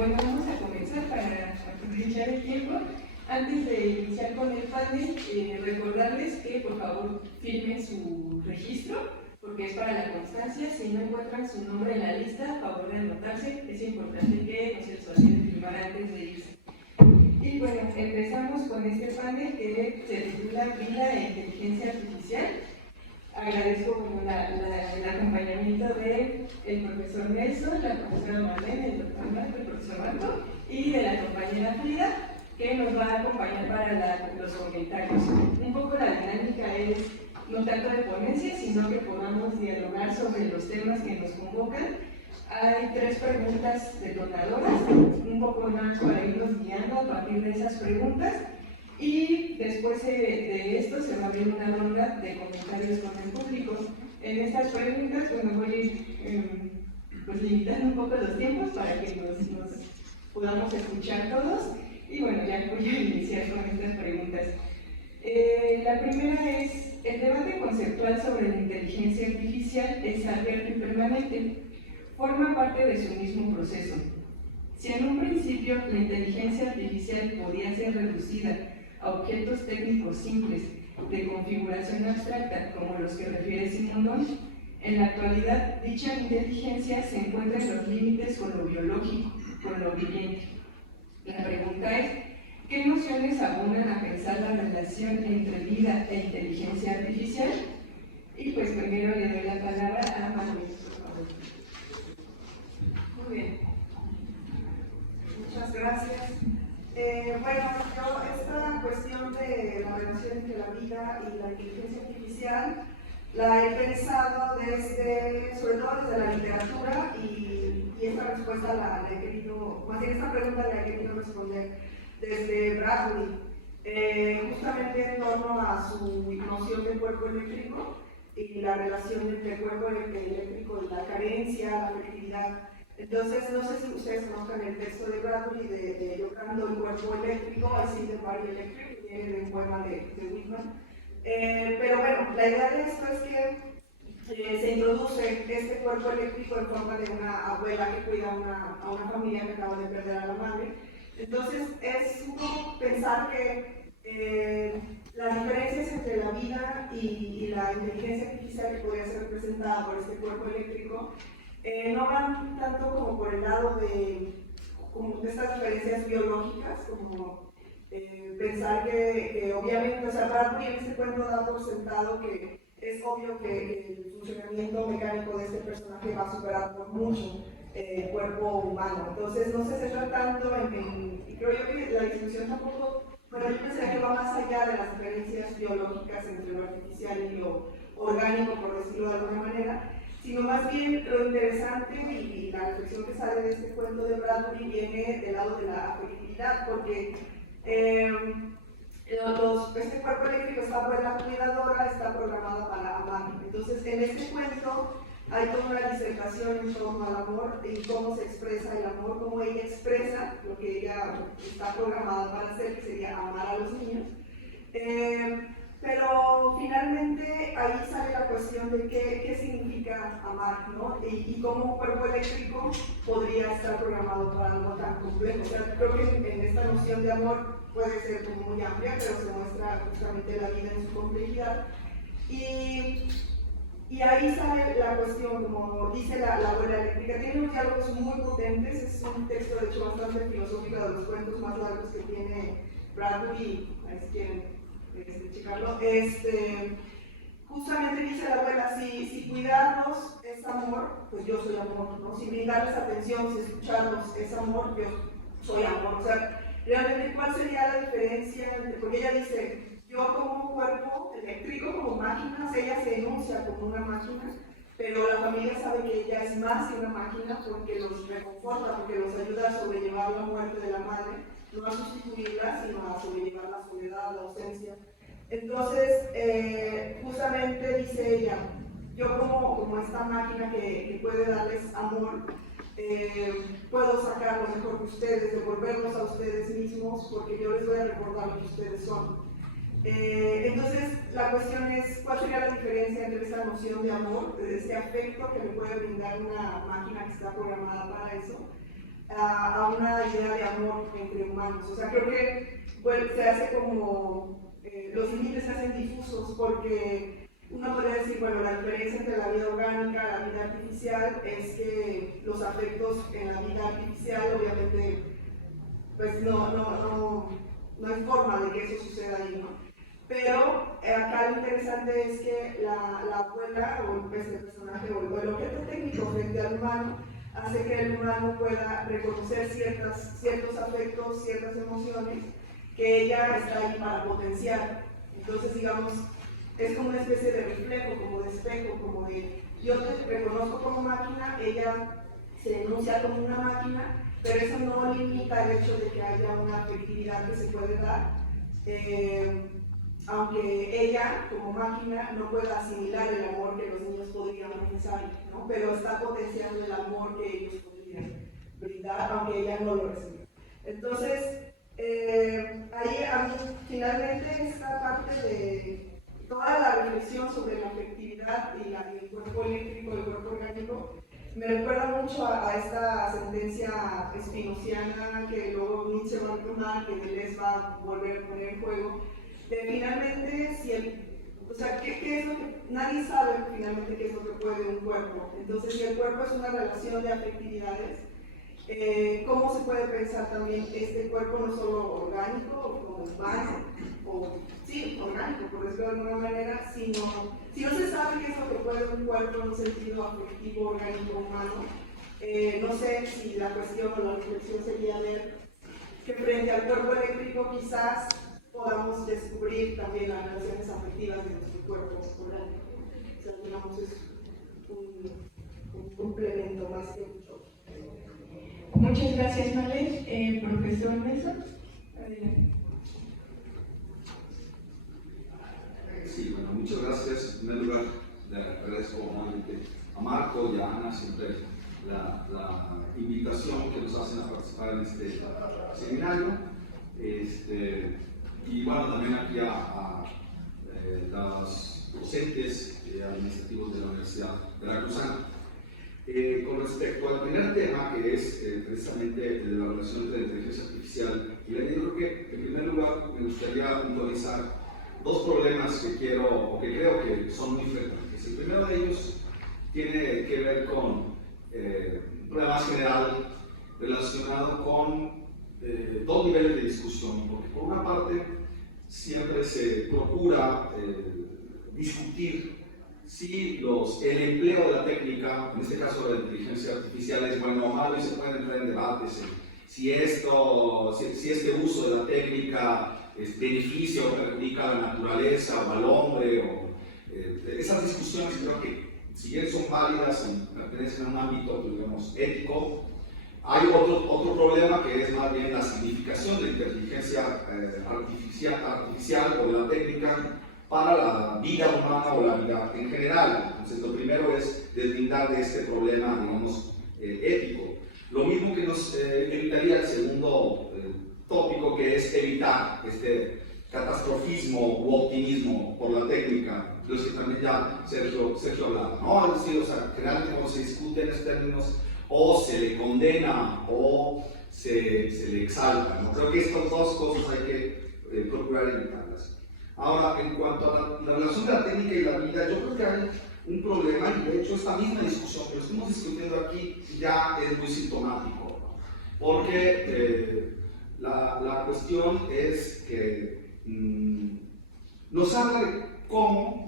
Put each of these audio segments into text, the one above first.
bueno, vamos a comenzar para aprovechar el tiempo. Antes de iniciar con el panel, recordarles que por favor firmen su registro, porque es para la constancia. Si no encuentran su nombre en la lista, a favor de anotarse. Es importante que no se les olvide firmar antes de irse. Y bueno, empezamos con este panel que se titula Vida e Inteligencia Artificial. Agradezco el acompañamiento del profesor Nelson, la profesora Marlene, el doctor Marco, el profesor Marco, y de la compañera Frida, que nos va a acompañar para los comentarios. Un poco la dinámica es no tanto de ponencia, sino que podamos dialogar sobre los temas que nos convocan. Hay 3 preguntas detonadoras, un poco más para irnos guiando a partir de esas preguntas. Y después de esto se va a abrir una ronda de comentarios con el público. En estas preguntas, bueno, voy a ir pues, limitando un poco los tiempos para que nos podamos escuchar todos. Y bueno, ya voy a iniciar con estas preguntas. La primera es, el debate conceptual sobre la inteligencia artificial es abierto y permanente. Forma parte de su mismo proceso. Si en un principio la inteligencia artificial podía ser reducida a objetos técnicos simples de configuración abstracta, como los que refiere Simondon, en la actualidad dicha inteligencia se encuentra en los límites con lo biológico, con lo viviente. La pregunta es, ¿qué nociones abonan a pensar la relación entre vida e inteligencia artificial? Y pues primero le doy la palabra a Manuel, por favor. Muy bien. Muchas gracias. Bueno, yo esta cuestión de la relación entre la vida y la inteligencia artificial la he pensado sobre todo desde la literatura y esta respuesta la he querido, más bien esta pregunta la he querido responder desde Bradbury, justamente en torno a su noción del cuerpo eléctrico y la relación entre el cuerpo eléctrico y la carencia, la afectividad. Entonces, no sé si ustedes conozcan el texto de Bradbury de Tocando el cuerpo eléctrico, I See the Body Electric, que viene de un poema de Whitman. Pero bueno, la idea de esto es que se introduce este cuerpo eléctrico en forma de una abuela que cuida a una familia que acaba de perder a la madre. Entonces, es un poco pensar que las diferencias entre la vida y la inteligencia artificial que podría ser representada por este cuerpo eléctrico no van tanto como por el lado de estas diferencias biológicas, como pensar que obviamente, o sea, Bradbury en este cuento da por sentado que es obvio que el funcionamiento mecánico de este personaje va a superar por mucho el cuerpo humano. Entonces no se centra tanto y creo yo que la discusión tampoco, bueno, yo pensaría que va más allá de las diferencias biológicas entre lo artificial y lo orgánico, por decirlo de alguna manera, sino más bien lo interesante y la reflexión que sale de este cuento de Bradbury viene del lado de la afectividad, porque este cuerpo eléctrico, esta abuela cuidadora, está programada para amar. Entonces, en este cuento hay toda una disertación en torno al amor y cómo se expresa el amor, cómo ella expresa lo que ella está programada para hacer, que sería amar a los niños. Pero finalmente ahí sale la cuestión de qué significa amar, ¿no? Y cómo un cuerpo eléctrico podría estar programado para algo tan complejo. O sea, creo que en esta noción de amor puede ser como muy amplia, pero se muestra justamente la vida en su complejidad. Y ahí sale la cuestión, como dice la abuela eléctrica, tiene unos diálogos muy potentes, es un texto de hecho bastante filosófico, de los cuentos más largos que tiene Bradbury, si quieren checarlo. Justamente dice la abuela, si cuidarlos es amor, pues yo soy amor, ¿no? Si brindarles atención, si escucharlos es amor, yo soy amor. O sea, realmente, ¿cuál sería la diferencia? Porque ella dice, yo como cuerpo eléctrico, como máquinas, ella se enuncia como una máquina, pero la familia sabe que ella es más que una máquina porque los reconforta, porque los ayuda a sobrellevar la muerte de la madre, no a sustituirla, sino a sobrellevar la soledad, la ausencia. Entonces, justamente dice ella, yo como esta máquina que puede darles amor, puedo sacar lo mejor de ustedes, devolverlos a ustedes mismos, porque yo les voy a recordar lo que ustedes son. Entonces, la cuestión es, ¿cuál sería la diferencia entre esta noción de amor, de ese afecto que me puede brindar una máquina que está programada para eso, a una idea de amor entre humanos. O sea, creo que se hace como, los límites se hacen difusos porque uno podría decir, bueno, la diferencia entre la vida orgánica y la vida artificial es que los afectos en la vida artificial obviamente pues no hay forma de que eso suceda ahí, ¿no? Pero acá lo interesante es que la abuela, o este personaje, o el objeto técnico frente al humano, hace que el humano pueda reconocer ciertos afectos, ciertas emociones que ella está ahí para potenciar. Entonces, digamos, es como una especie de reflejo, como de espejo, como de yo te reconozco como máquina, ella se enuncia como una máquina, pero eso no limita el hecho de que haya una afectividad que se puede dar. Aunque ella, como máquina, no pueda asimilar el amor que los niños podrían profesar, ¿no? Pero está potenciando el amor que ellos podrían brindar, aunque ella no lo recibe. Entonces, ahí a mí, finalmente, esta parte de toda la reflexión sobre la afectividad y el cuerpo eléctrico, el cuerpo orgánico, me recuerda mucho a esta sentencia spinociana que luego Nietzsche va a tomar, que Deleuze va a volver a poner en juego. Finalmente, o sea, ¿qué es lo que nadie sabe finalmente qué es lo que puede un cuerpo? Entonces, si el cuerpo es una relación de afectividades, ¿cómo se puede pensar también este cuerpo no solo orgánico o humano, o sí, orgánico, por decirlo de alguna manera, sino si no se sabe qué es lo que puede un cuerpo en un sentido afectivo, orgánico, humano? No sé si la cuestión o la reflexión sería ver que frente al cuerpo eléctrico quizás podamos descubrir también las relaciones afectivas de nuestro cuerpo orgánico. O sea, digamos, es un complemento más que un choque. Muchas gracias, Male. Profesor Nelson, adelante. Sí, bueno, muchas gracias. En primer lugar, le agradezco nuevamente a Marco y a Ana siempre la invitación que nos hacen a participar en este seminario. Y bueno, también aquí a los docentes administrativos de la Universidad Veracruzana. Con respecto al primer tema, que es precisamente de la relación entre la inteligencia artificial y la vida, yo creo que en primer lugar me gustaría puntualizar dos problemas que creo que son muy frecuentes. El primero de ellos tiene que ver con un problema general relacionado con dos niveles de discusión, porque por una parte siempre se procura discutir si el empleo de la técnica, en este caso de la inteligencia artificial, es bueno o malo, y se pueden entrar en debates si este uso de la técnica beneficia o perjudica a la naturaleza o al hombre. Esas discusiones creo que, si bien son válidas y pertenecen a un ámbito, digamos, ético, hay otro problema que es más bien la significación de la inteligencia artificial o de la técnica para la vida humana o la vida en general. Entonces, lo primero es deslindar de este problema, digamos, ético. Lo mismo que nos evitaría el segundo tópico, que es evitar este catastrofismo u optimismo por la técnica, de los que también ya Sergio hablaba, ¿no? Es decir, o sea, generalmente cuando se discute en estos términos, o se le condena o se le exalta, ¿no? Creo que estas dos cosas hay que procurar evitarlas. Ahora, en cuanto a la relación de la técnica y la vida, yo creo que hay un problema, y de hecho esta misma discusión que lo estamos discutiendo aquí ya es muy sintomático, ¿no? Porque la cuestión es que nos habla de cómo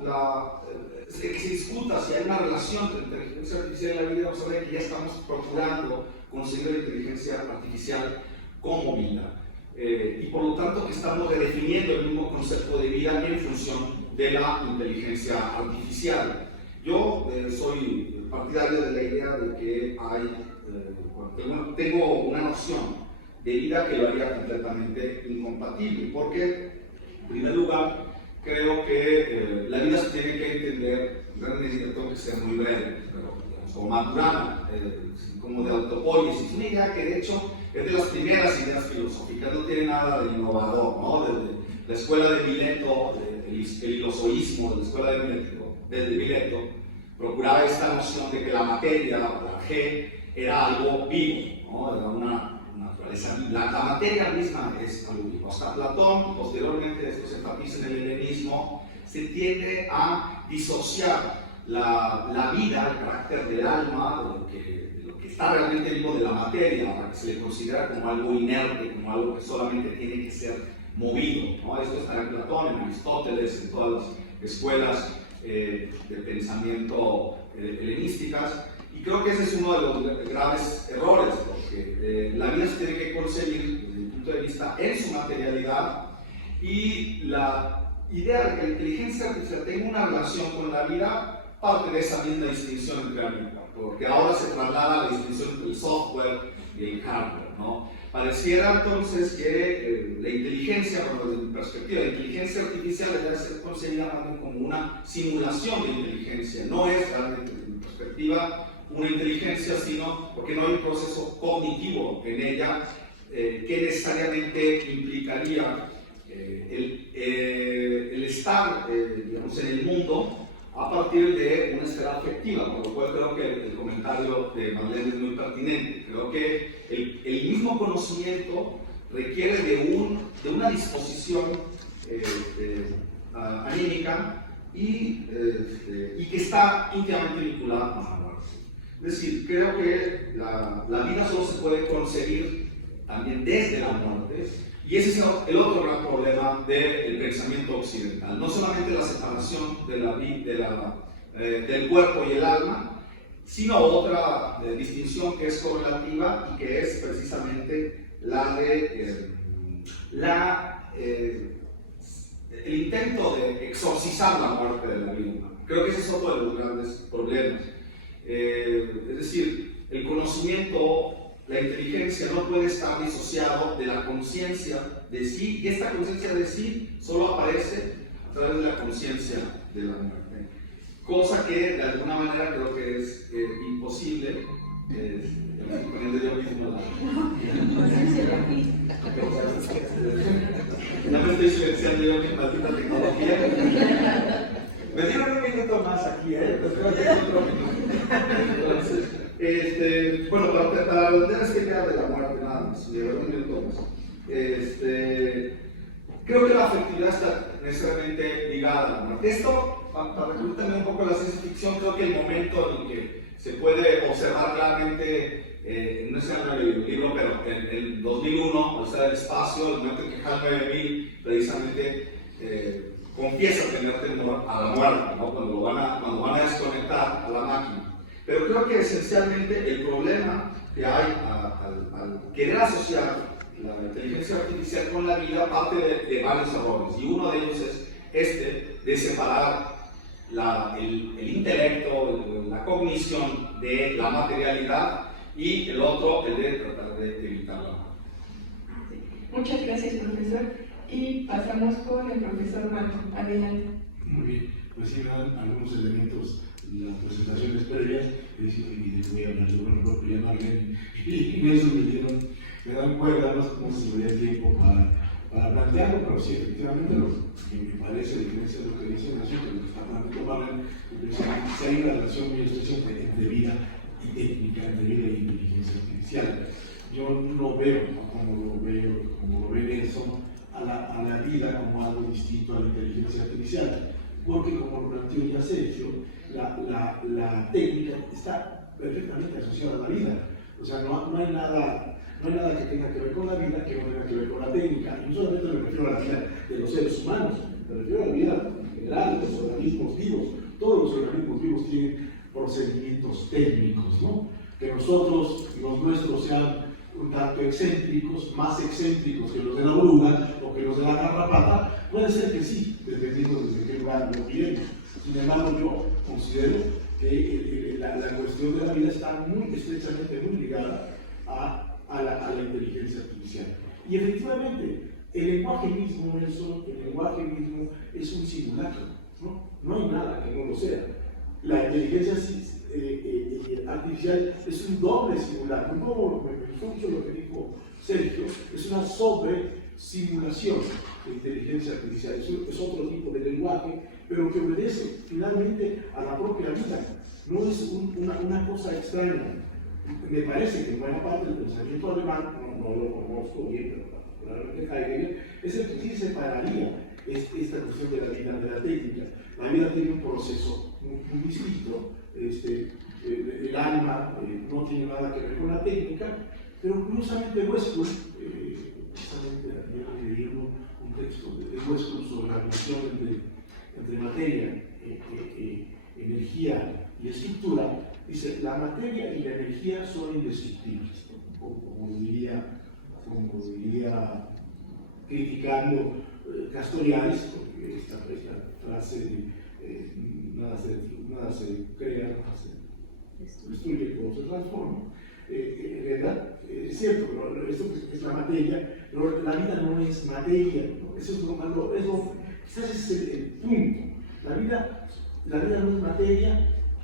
se discuta si hay una relación entre la inteligencia artificial y la vida. Nos habla de que ya estamos procurando conseguir la inteligencia artificial como vida. Y por lo tanto que estamos redefiniendo el mismo concepto de vida en función de la inteligencia artificial. Yo soy partidario de la idea de que tengo una noción de vida que lo haría completamente incompatible, porque en primer lugar creo que la vida se tiene que entender, en gran medida tengo que ser muy breve, pero como maturana, como de autopóiesis, una idea que de hecho es de las primeras ideas filosóficas, no tiene nada de innovador, ¿no? Desde la escuela de Mileto, el ilozoísmo de la escuela de Mileto, procuraba esta noción de que la materia, o la G, era algo vivo, ¿no? Era una naturaleza viva. La materia misma es algo vivo. Hasta Platón, posteriormente esto se enfatiza en el helenismo, se tiende a disociar la vida, el carácter del alma, de lo que está realmente vivo de la materia, para que se le considera como algo inerte, como algo que solamente tiene que ser movido, ¿no? Esto está en Platón, en Aristóteles, en todas las escuelas de pensamiento helenísticas, y creo que ese es uno de los graves errores, porque la vida se tiene que concebir desde mi punto de vista en su materialidad, y la idea de que la inteligencia artificial tenga una relación con la vida parte de esa misma distinción entre ambos, porque ahora se traslada la distinción entre el software y el hardware, ¿no? Pareciera entonces que la inteligencia, bueno, desde mi perspectiva, la inteligencia artificial debe ser concebida como una simulación de inteligencia, no es realmente, desde mi perspectiva, una inteligencia, sino porque no hay un proceso cognitivo en ella que necesariamente implicaría el estar, digamos, en el mundo a partir de una esfera afectiva, por lo cual creo que el comentario de Marlene es muy pertinente. Creo que el mismo conocimiento requiere de una disposición anímica y que está íntimamente vinculada con la muerte. Es decir, creo que la vida solo se puede concebir también desde la muerte, y ese es el otro gran problema del pensamiento occidental. No solamente la separación del cuerpo y el alma, sino otra distinción que es correlativa y que es precisamente la de el intento de exorcizar la muerte de la vida humana. Creo que ese es otro de los grandes problemas. Es decir, el conocimiento, la inteligencia no puede estar disociado de la conciencia de sí, y esta conciencia de sí solo aparece a través de la conciencia de la muerte. Cosa que de alguna manera creo que es imposible. Ya me estoy silenciando yo, mi maldita tecnología. Me dieron un minuto más aquí, Entonces, bueno, para los temas que quedan de la muerte, nada más, un minuto más. Creo que la afectividad está necesariamente ligada a la muerte. Esto, para recurrir también un poco a la ciencia ficción, creo que el momento en que se puede observar claramente, no sé en el libro, pero en el 2001, al estar el espacio, el momento en que HAL 9000 precisamente confiesa tener temor a la muerte, ¿no? cuando van a desconectar a la máquina. Pero creo que esencialmente el problema que hay al querer asociar la inteligencia artificial con la vida parte de varios errores, y uno de ellos es de separar el intelecto, la cognición de la materialidad, y el otro el de tratar de evitar la muerte. Muchas gracias, profesor. Y pasamos con el profesor Marco. Adelante. Muy bien, pues sí, dan algunos elementos en las presentaciones previas, y les voy a hablar de bueno propio y Marlene, y eso me dan cuerda, no se me da tiempo para plantearlo, pero sí, efectivamente, lo que me parece, a diferencia de lo que dice Nación, que lo que está planteando Marlene, si hay una relación muy estrecha entre vida y técnica, entre vida y inteligencia artificial. Yo no veo, como lo ven eso, a la vida como algo distinto a la inteligencia artificial, porque como lo planteó ya Sergio, la técnica está perfectamente asociada a la vida. O sea, no hay nada que tenga que ver con la vida que no tenga que ver con la técnica. Y no solamente me refiero a la vida de los seres humanos, me refiero a la vida general de los organismos vivos. Todos los organismos vivos tienen procedimientos técnicos, ¿no? Que nosotros, los nuestros, sean un tanto excéntricos, más excéntricos que los de la oruga o que los de la garrapata, puede ser que sí, dependiendo desde qué lugar lo miremos. Sin embargo, yo considero que la cuestión de la vida está muy estrechamente ligada a la inteligencia artificial. Y efectivamente, el lenguaje mismo, el lenguaje mismo es un simulacro, ¿no? No hay nada que no lo sea. La inteligencia artificial es un doble simulacro. Como me gustó mucho lo que dijo Sergio, es una sobre-simulación de inteligencia artificial. Es otro tipo de lenguaje, pero que obedece finalmente a la propia vida. No es una cosa extraña. me parece que en buena parte del pensamiento alemán, no lo conozco bien, pero probablemente Heidegger, es el que sí separaría esta cuestión de la vida de la técnica. La vida tiene un proceso muy distinto, el alma no tiene nada que ver con la técnica, pero curiosamente Westphal, precisamente ayer leí un texto de Westphal sobre la relación entre materia, energía y estructura, dice, la materia y la energía son indestructibles, como diría criticando Castoriadis, porque esta frase de nada se crea, nada se destruye, todo se transforma. En realidad, es cierto, pero esto es la materia, pero la vida no es materia, ¿no? Eso es lo malo, quizás ese es el punto. La vida no es materia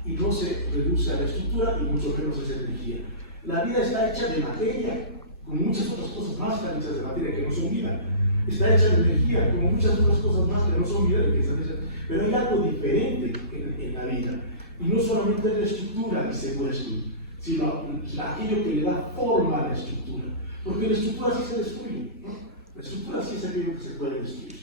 y no se reduce a la estructura y mucho menos es energía. La vida está hecha de materia, como muchas otras cosas más están hechas de materia que no son vida. Está hecha de energía, como muchas otras cosas más que no son vida, que están hechas. Pero hay algo diferente en la vida. Y no solamente la estructura, dice Westphal, sino aquello que le da forma a la estructura. Porque la estructura sí se destruye, ¿no? La estructura sí es aquello que se puede destruir.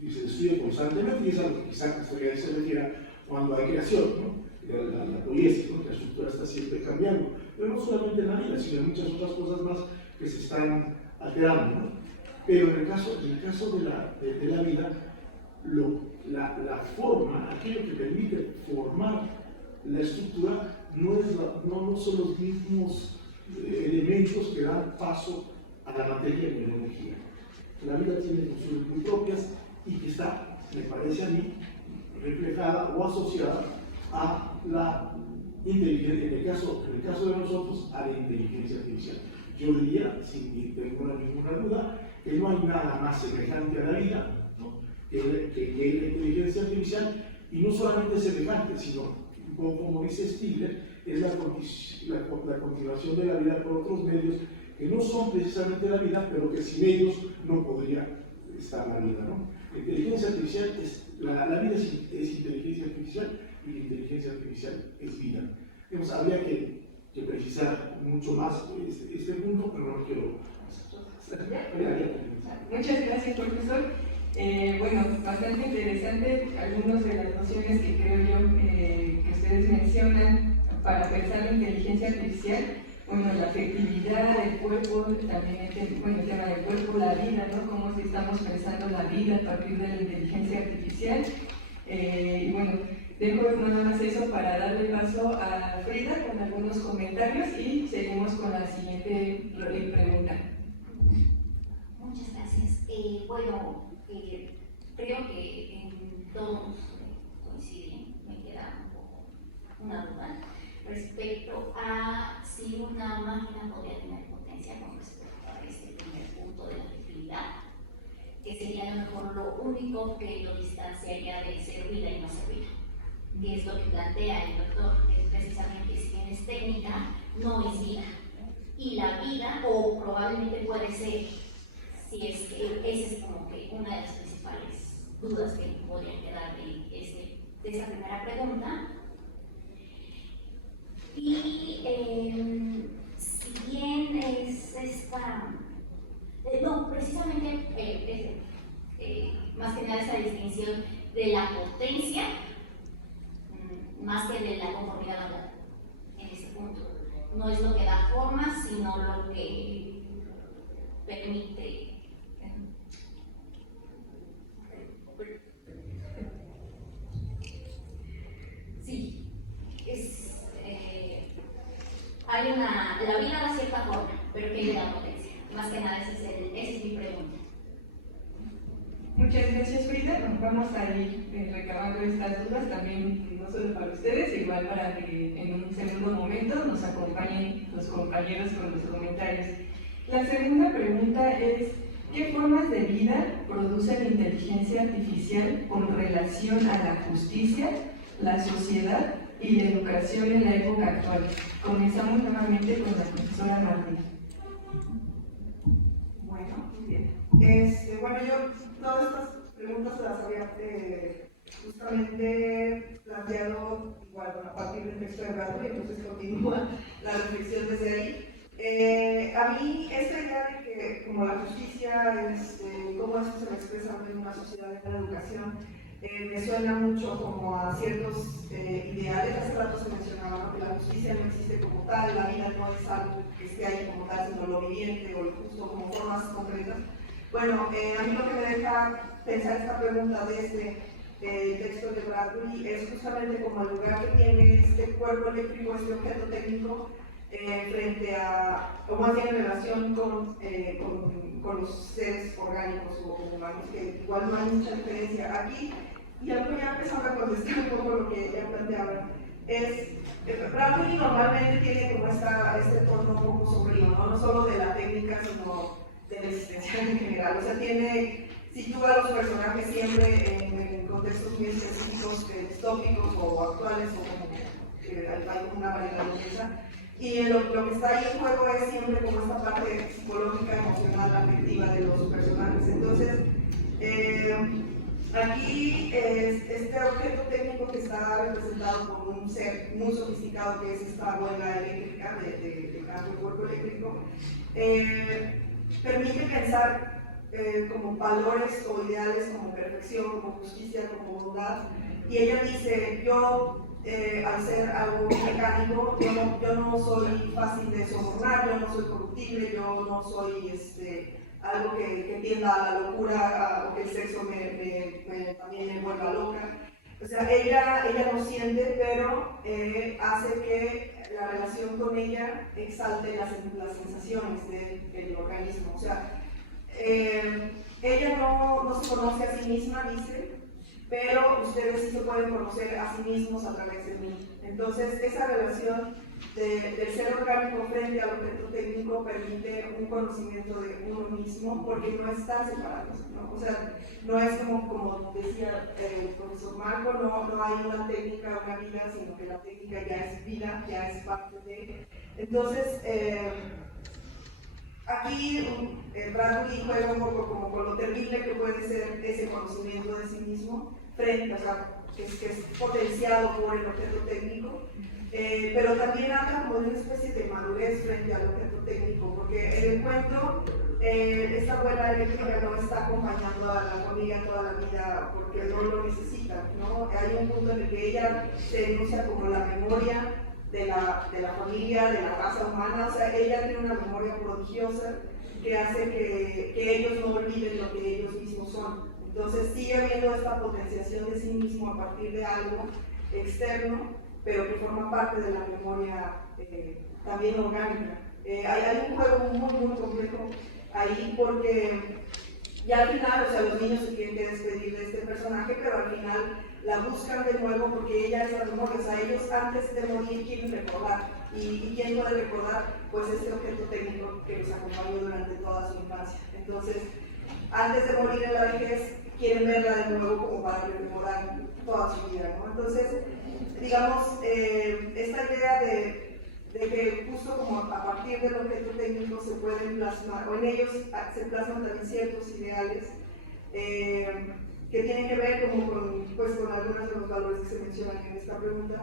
Y se destruye constantemente, y es algo que quizás Castoriadis se refiera cuando hay creación, ¿no? La poiesis, ¿no? La estructura está siempre cambiando. Pero no solamente en la vida, sino en muchas otras cosas más que se están alterando, ¿no? Pero en el caso de la vida, la forma, aquello que permite formar la estructura, no son los mismos elementos que dan paso a la materia y a la energía. La vida tiene funciones muy propias y que está, me parece a mí, reflejada o asociada a la inteligencia, en el caso de nosotros, a la inteligencia artificial. Yo diría, sin ninguna duda, que no hay nada más semejante a la vida, ¿no? que la inteligencia artificial, y no solamente semejante, sino, como dice Stigler, es la continuación de la vida por otros medios que no son precisamente la vida, pero que sin ellos no podría estar la vida, ¿no? La inteligencia artificial la vida es inteligencia artificial y la inteligencia artificial es vida. Digamos, habría que precisar mucho más este punto, pero no quiero. Muchas gracias, profesor. Bueno, bastante interesante algunas de las nociones que creo yo que ustedes mencionan para pensar la inteligencia artificial. Bueno, la afectividad, el cuerpo, también el tema del cuerpo, la vida, ¿no? Cómo si estamos pensando la vida a partir de la inteligencia artificial. Y bueno, dejo nada más eso para darle paso a Frida con algunos comentarios y seguimos con la siguiente pregunta. Muchas gracias. Bueno, creo que en todos coinciden, me queda un poco una duda respecto a si una máquina podría tener potencia con respecto a este primer punto de la afectividad, que sería a lo mejor lo único que lo distanciaría de ser vida y no ser vida, que es lo que plantea el doctor, que precisamente si bien es técnica, no es vida. Y la vida, o probablemente puede ser, si es que esa es como que una de las principales dudas que podrían quedar de esa primera pregunta. Y si bien es esta, no, precisamente más que nada esa distinción de la potencia, más que de la conformidad hablada, en este punto. No es lo que da forma, sino lo que permite. Sí, la vida da cierta forma, pero que le da potencia. Más que nada, esa es mi pregunta. Muchas gracias, Frida. Vamos a ir recabando estas dudas también, no solo para ustedes, igual para que en un segundo momento nos acompañen los compañeros con los comentarios. La segunda pregunta es: ¿qué formas de vida produce la inteligencia artificial con relación a la justicia, la sociedad y la educación en la época actual? Comenzamos nuevamente con la profesora Martín. Bueno, muy bien. Bueno, yo todas estas preguntas las había justamente planteado igual a partir del texto de Bradbury, entonces continúa la reflexión desde ahí. A mí esta idea de que como la justicia, cómo esto se expresa en una sociedad, en la educación, me suena mucho como a ciertos ideales. Hace rato se mencionaba, ¿no?, que la justicia no existe como tal, la vida no es algo que esté ahí como tal, sino lo viviente o lo justo como formas concretas. Bueno, a mí lo que me deja pensar esta pregunta desde el texto de Bradbury es justamente como el lugar que tiene este cuerpo eléctrico, este objeto técnico, frente a, o más bien en relación con los seres orgánicos o humanos, que igual no hay mucha diferencia aquí. Y algo ya empezando a contestar un poco lo que ya planteaban, Bradbury normalmente tiene como este tono un poco sombrío, ¿no? No solo de la técnica, sino de la existencial en general. O sea, sitúa a los personajes siempre en contextos muy específicos, distópicos o actuales, o como hay una variedad de esa. Y lo que está ahí en juego es siempre como esta parte psicológica, emocional, afectiva de los personajes. Entonces, aquí este objeto técnico que está representado por un ser muy sofisticado, que es esta bola eléctrica de campo de cuerpo eléctrico, permite pensar como valores o ideales como perfección, como justicia, como bondad. Y ella dice, yo al ser algo mecánico, yo no soy fácil de sobornar, yo no soy corruptible, yo no soy algo que tienda a la locura o que el sexo también me vuelva loca. O sea, ella lo siente, pero hace que la relación con ella exalte las sensaciones del organismo. O sea, ella no se conoce a sí misma, dice, pero ustedes sí se pueden conocer a sí mismos a través de mí. Entonces, esa relación del ser orgánico frente al objeto técnico permite un conocimiento de uno mismo, porque no están separados, ¿no? O sea, no es como decía el profesor Marco, no hay una técnica, una vida, sino que la técnica ya es vida, ya es parte de. Entonces, aquí Bradbury juega un poco como con lo terrible que puede ser ese conocimiento de sí mismo, o sea, que es potenciado por el objeto técnico, pero también habla como de una especie de madurez frente al objeto técnico, porque en el cuento esta abuela eléctrica no está acompañando a la familia toda la vida porque no lo necesita, ¿no? Hay un punto en el que ella se denuncia como la memoria de la familia, de la raza humana. O sea, ella tiene una memoria prodigiosa que hace que ellos no olviden lo que ellos mismos son. Entonces sigue habiendo esta potenciación de sí mismo a partir de algo externo, pero que forma parte de la memoria también orgánica. Hay un juego muy complejo ahí, porque ya al final, o sea, los niños se tienen que despedir de este personaje, pero al final la buscan de nuevo porque ella es la memoria. O sea, ellos antes de morir quieren recordar. ¿Y quién puede recordar? Pues este objeto técnico que los acompañó durante toda su infancia. Entonces, antes de morir en la vejez, quieren verla de nuevo como para rememorar toda su vida, ¿no? Entonces, digamos, esta idea de que justo como a partir del objeto técnico se pueden plasmar, o en ellos se plasman también ciertos ideales que tienen que ver como con algunos de los valores que se mencionan en esta pregunta.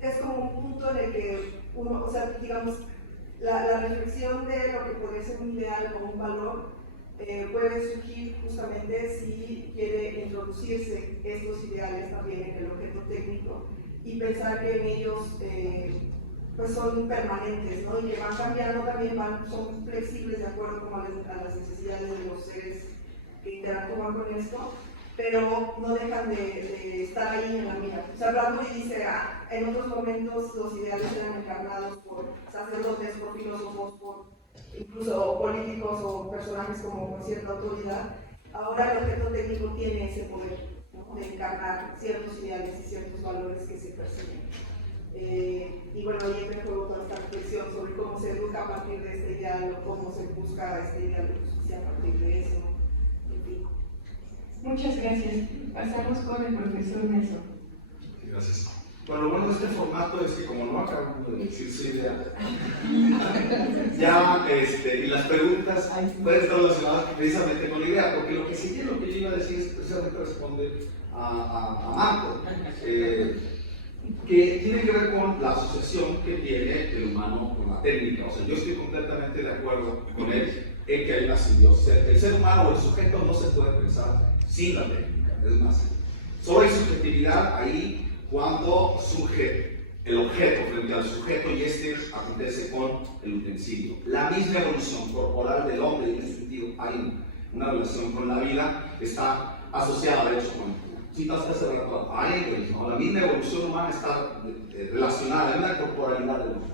Es como un punto en el que uno, o sea, digamos, la reflexión de lo que podría ser un ideal o un valor puede surgir justamente si quiere introducirse estos ideales también en el objeto técnico y pensar que en ellos pues son permanentes, ¿no? Y que van cambiando también, son flexibles de acuerdo como a las necesidades de los seres que interactúan con esto, pero no dejan de estar ahí en la mira. O sea, Bradbury dice, en otros momentos los ideales eran encarnados por sacerdotes, por filósofos, por incluso políticos o personajes como con cierta autoridad. Ahora el objeto técnico tiene ese poder, ¿no?, de encarnar ciertos ideales y ciertos valores que se persiguen. Y bueno, ahí entra en juego toda esta reflexión sobre cómo se educa a partir de este ideal, o cómo se busca este ideal de justicia a partir de eso. En fin. Muchas gracias. Pasamos con el profesor Nelson. Gracias. Bueno, lo bueno de este formato es que como no acabo de decir su idea, ya, y las preguntas pueden estar relacionadas precisamente con la idea, porque lo que sigue, lo que yo iba a decir es precisamente responder a Marco, que tiene que ver con la asociación que tiene el humano con la técnica. O sea, yo estoy completamente de acuerdo con él en que hay una simbiosis. El ser humano o el sujeto no se puede pensar sin la técnica, es más, solo hay subjetividad ahí cuando surge el objeto frente al sujeto y este acontece con el utensilio. La misma evolución corporal del hombre, en ese sentido, hay una relación con la vida, está asociada de hecho con citas que hace rato a Engels, ¿no? La misma evolución humana está relacionada, hay una corporalidad del hombre.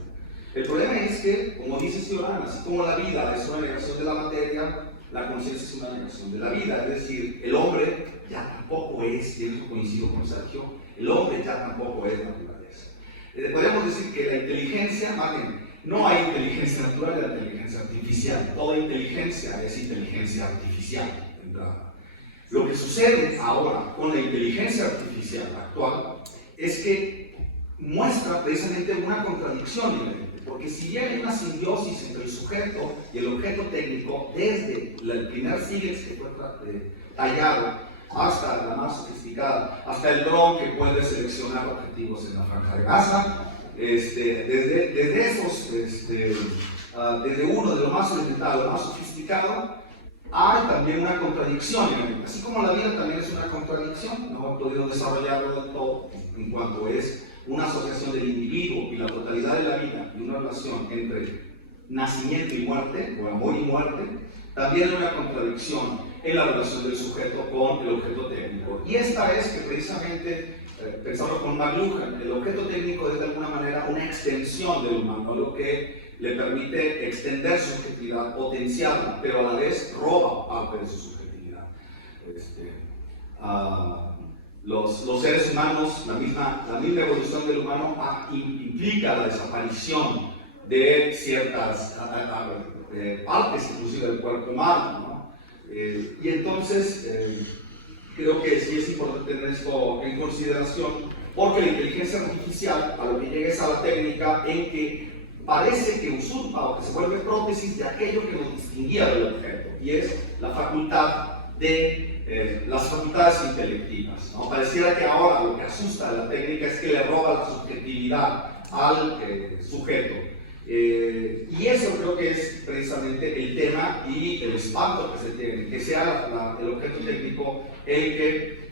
El problema es que, como dice Cioran, así como la vida es una negación de la materia, la conciencia es una negación de la vida, es decir, el hombre ya tampoco es, y eso coincido con Sergio, el hombre ya tampoco es naturaleza. Podemos decir que la inteligencia, más bien, no hay inteligencia natural y la inteligencia artificial, toda inteligencia es inteligencia artificial, de entrada. Lo que sucede ahora con la inteligencia artificial actual es que muestra precisamente una contradicción inherente, porque si bien hay una simbiosis entre el sujeto y el objeto técnico, desde el primer Silex que fue tallado hasta la más sofisticada, hasta el dron que puede seleccionar objetivos en la franja de Gaza, desde esos, desde uno de lo más elemental a lo más sofisticado, hay también una contradicción, así como la vida también es una contradicción, no he podido desarrollarlo del todo en cuanto es una asociación del individuo y la totalidad de la vida y una relación entre nacimiento y muerte, o amor y muerte, también hay una contradicción en la relación del sujeto con el objeto técnico. Y esta es que precisamente, pensando con McLuhan, el objeto técnico es de alguna manera una extensión del humano, algo que le permite extender su subjetividad, potenciarla, pero a la vez roba parte de su subjetividad. Los seres humanos, la misma evolución del humano implica la desaparición de ciertas partes, inclusive del cuerpo humano, ¿no? Y entonces, creo que sí es importante tener esto en consideración, porque la inteligencia artificial, a lo que llega es a la técnica en que parece que usurpa o que se vuelve prótesis de aquello que nos distinguía del objeto, y es la facultad de las facultades intelectivas, ¿no? Pareciera que ahora lo que asusta a la técnica es que le roba la subjetividad al sujeto. Y eso creo que es precisamente el tema y el espanto que se tiene, que sea el objeto técnico el que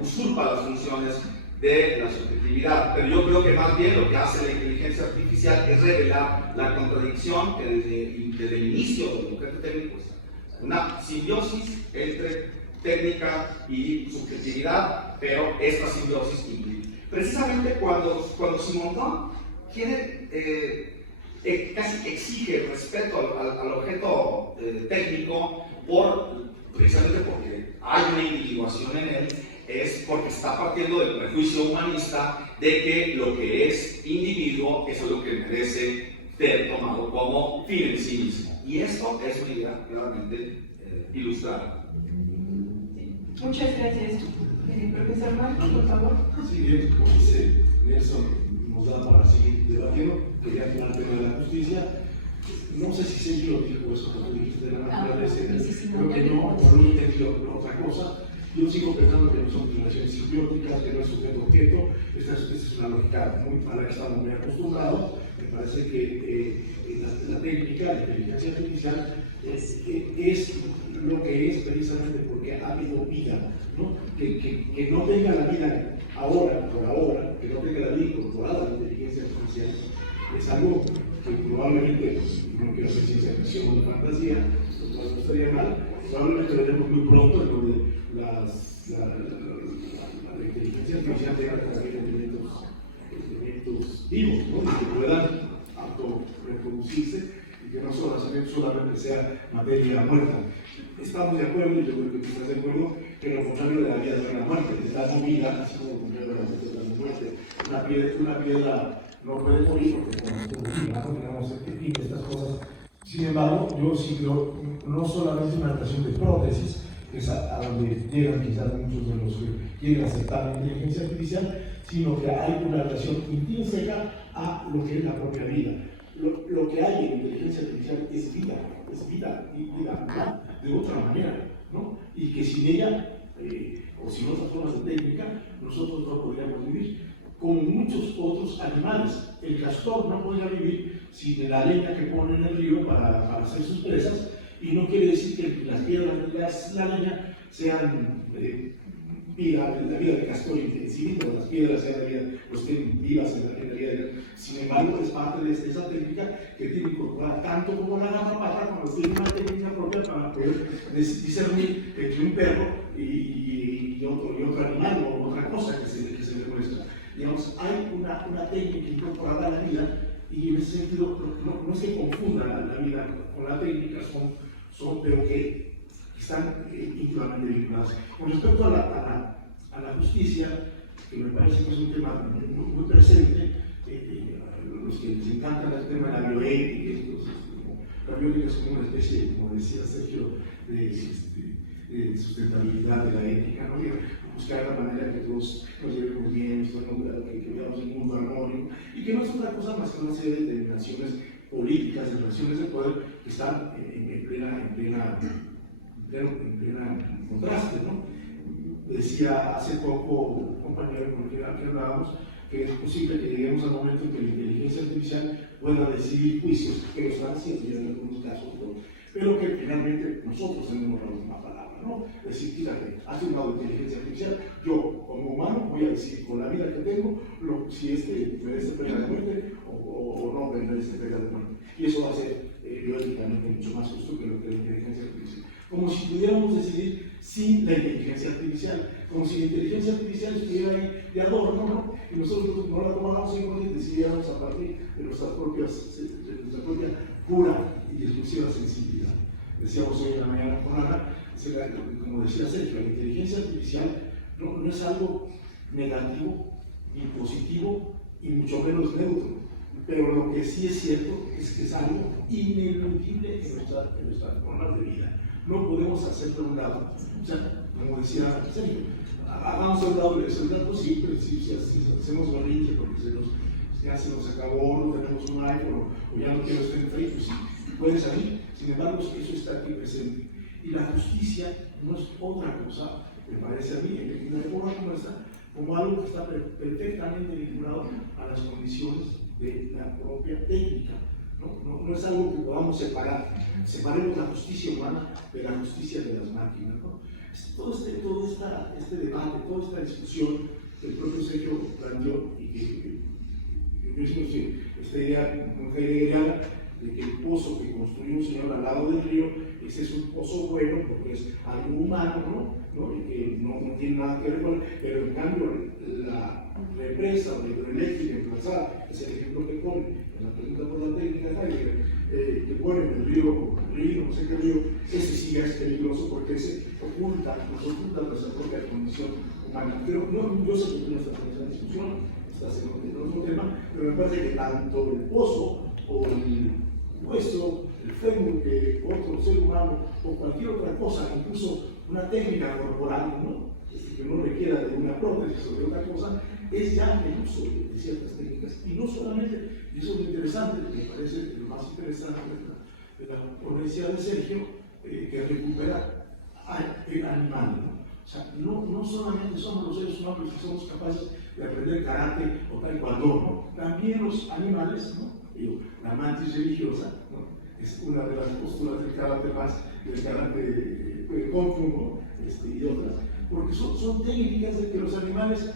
usurpa las funciones de la subjetividad. Pero yo creo que más bien lo que hace la inteligencia artificial es revelar la contradicción que desde el inicio del objeto técnico está. Una simbiosis entre técnica y subjetividad, pero esta simbiosis implica. Precisamente cuando Simondon quiere, casi exige respeto al objeto técnico, precisamente porque hay una individuación en él, es porque está partiendo del prejuicio humanista de que lo que es individuo es lo que merece ser tomado como fin en sí mismo. Y esto es una idea claramente ilustrada. Muchas gracias. Profesor Marcos, por favor. Sí, bien, como dice Nelson, nos da para seguir debatiendo. Quería hablar del tema de la justicia. No sé si se dijo eso cuando dijiste de la naturaleza. Creo que no entendió otra cosa. Yo sigo pensando que no son relaciones simbióticas, que no es sujeto-objeto. Esta es una lógica muy a la que estamos muy acostumbrados. Me parece que la técnica, la inteligencia artificial, es lo que es precisamente porque ha habido vida, ¿no? Que no tenga la vida por ahora, que no tenga la vida incorporada a la inteligencia artificial, es algo que probablemente, no quiero hacer ciencia ficción o de fantasía, no estaría mal, probablemente lo veremos muy pronto, en donde la inteligencia artificial tenga también elementos vivos, ¿no? Que puedan autorreproducirse y que no solamente sea materia muerta. Estamos de acuerdo, y yo creo que tú estás de acuerdo, que lo contrario de la vida no es la muerte, está movida, así como lo contrario de la muerte es la muerte. Una piedra no puede morir porque tenemos este fin de estas cosas. Sin embargo, yo sí creo no solamente una relación de prótesis, que es a donde llegan quizás muchos de los que quieren aceptar la inteligencia artificial, sino que hay una relación intrínseca a lo que es la propia vida. Lo que hay en inteligencia artificial es vida de otra manera, ¿no? Y que sin ella, o sin otras formas de técnica, nosotros no podríamos vivir. Como muchos otros animales, el castor no podría vivir sin la leña que pone en el río para hacer sus presas, y no quiere decir que las piedras de la leña sean la vida del castor en sí mismo, las piedras sean la vida, los estén vivas en la vida de él. Sin embargo, es parte de esa técnica que tiene incorporada tanto como la garrapata, cuando tiene una técnica propia para poder discernir entre un perro y otro animal o otra cosa que se le muestra. Digamos, hay una técnica incorporada a la vida, y en ese sentido no es que confunda la vida con la técnica, pero que están íntimamente vinculadas. Con respecto a la justicia, que me parece que es un tema muy presente, los que les encanta el tema de la bioética, la bioética es como una especie, como decía Sergio, de sustentabilidad de la ética, ¿no? Buscar la manera que todos nos llevemos bien, que veamos un mundo armónico, y que no es otra cosa más que una serie de determinaciones políticas, de relaciones de poder que están en plena contraste, ¿no? Decía hace poco un compañero con el que hablábamos que es posible que lleguemos al momento en que la inteligencia artificial pueda decidir juicios, que lo están haciendo ya en algunos casos, ¿no? Pero que finalmente nosotros tenemos la última palabra, ¿no? Es decir, fíjate, hace un lado de inteligencia artificial, yo como humano voy a decidir con la vida que tengo si merece pena de muerte o no merece pena de muerte. Y eso va a ser biológicamente mucho más justo que lo que la inteligencia artificial. Como si pudiéramos decidir sin la inteligencia artificial, como si la inteligencia artificial estuviera ahí de adorno, ¿no? Y nosotros no la tomáramos en cuenta y decidiéramos a partir de nuestra propia pura y exclusiva sensibilidad. Decíamos hoy en la mañana con Ana, como decía Sergio, la inteligencia artificial no es algo negativo ni positivo y mucho menos neutro, pero lo que sí es cierto es que es algo ineludible en nuestra forma de vida. No podemos hacerlo a un lado. O sea, como decía Sergio, hagamos a un lado el dato, sí, pero si hacemos berrinche porque ya se nos acabó, no tenemos un iPhone o ya no quiero estar en Facebook, pues sí, puede salir. Sin embargo, eso está aquí presente. Y la justicia no es otra cosa, me parece a mí, en una forma como esta, como algo que está perfectamente vinculado a las condiciones de la propia técnica. No es algo que podamos separar. Separemos la justicia humana de la justicia de las máquinas, ¿no? Todo este debate, toda esta discusión que el propio Sergio planteó y que yo mismo esta idea muy hegeliana de que el pozo que construyó un señor al lado del río, ese es un pozo bueno porque es algo humano, ¿no? Y que no tiene nada que ver con él, pero en cambio la represa o la hidroeléctrica emplazada, es el ejemplo que pone en la pregunta por la técnica que pone en el río, no sé qué río, ese sí es peligroso porque ese nos oculta nuestra propia condición humana. Pero yo sé que tú no estás en esa discusión, estás en otro tema, pero me parece que tanto el pozo o el hueso, el fémur que otro ser humano o cualquier otra cosa, incluso una técnica corporal, ¿no? Que no requiera de una prótesis o de otra cosa, es ya el uso de ciertas técnicas. Y no solamente, y eso es lo interesante, me parece lo más interesante de la ponencia de Sergio, que recupera el animal, ¿no? O sea, no solamente somos los seres humanos los que somos capaces de aprender karate o taekwondo, ¿no? También los animales, ¿no? La mantis religiosa, ¿no? Es una de las posturas del karate de Kung Fu, ¿no? Y otras, porque son técnicas de que los animales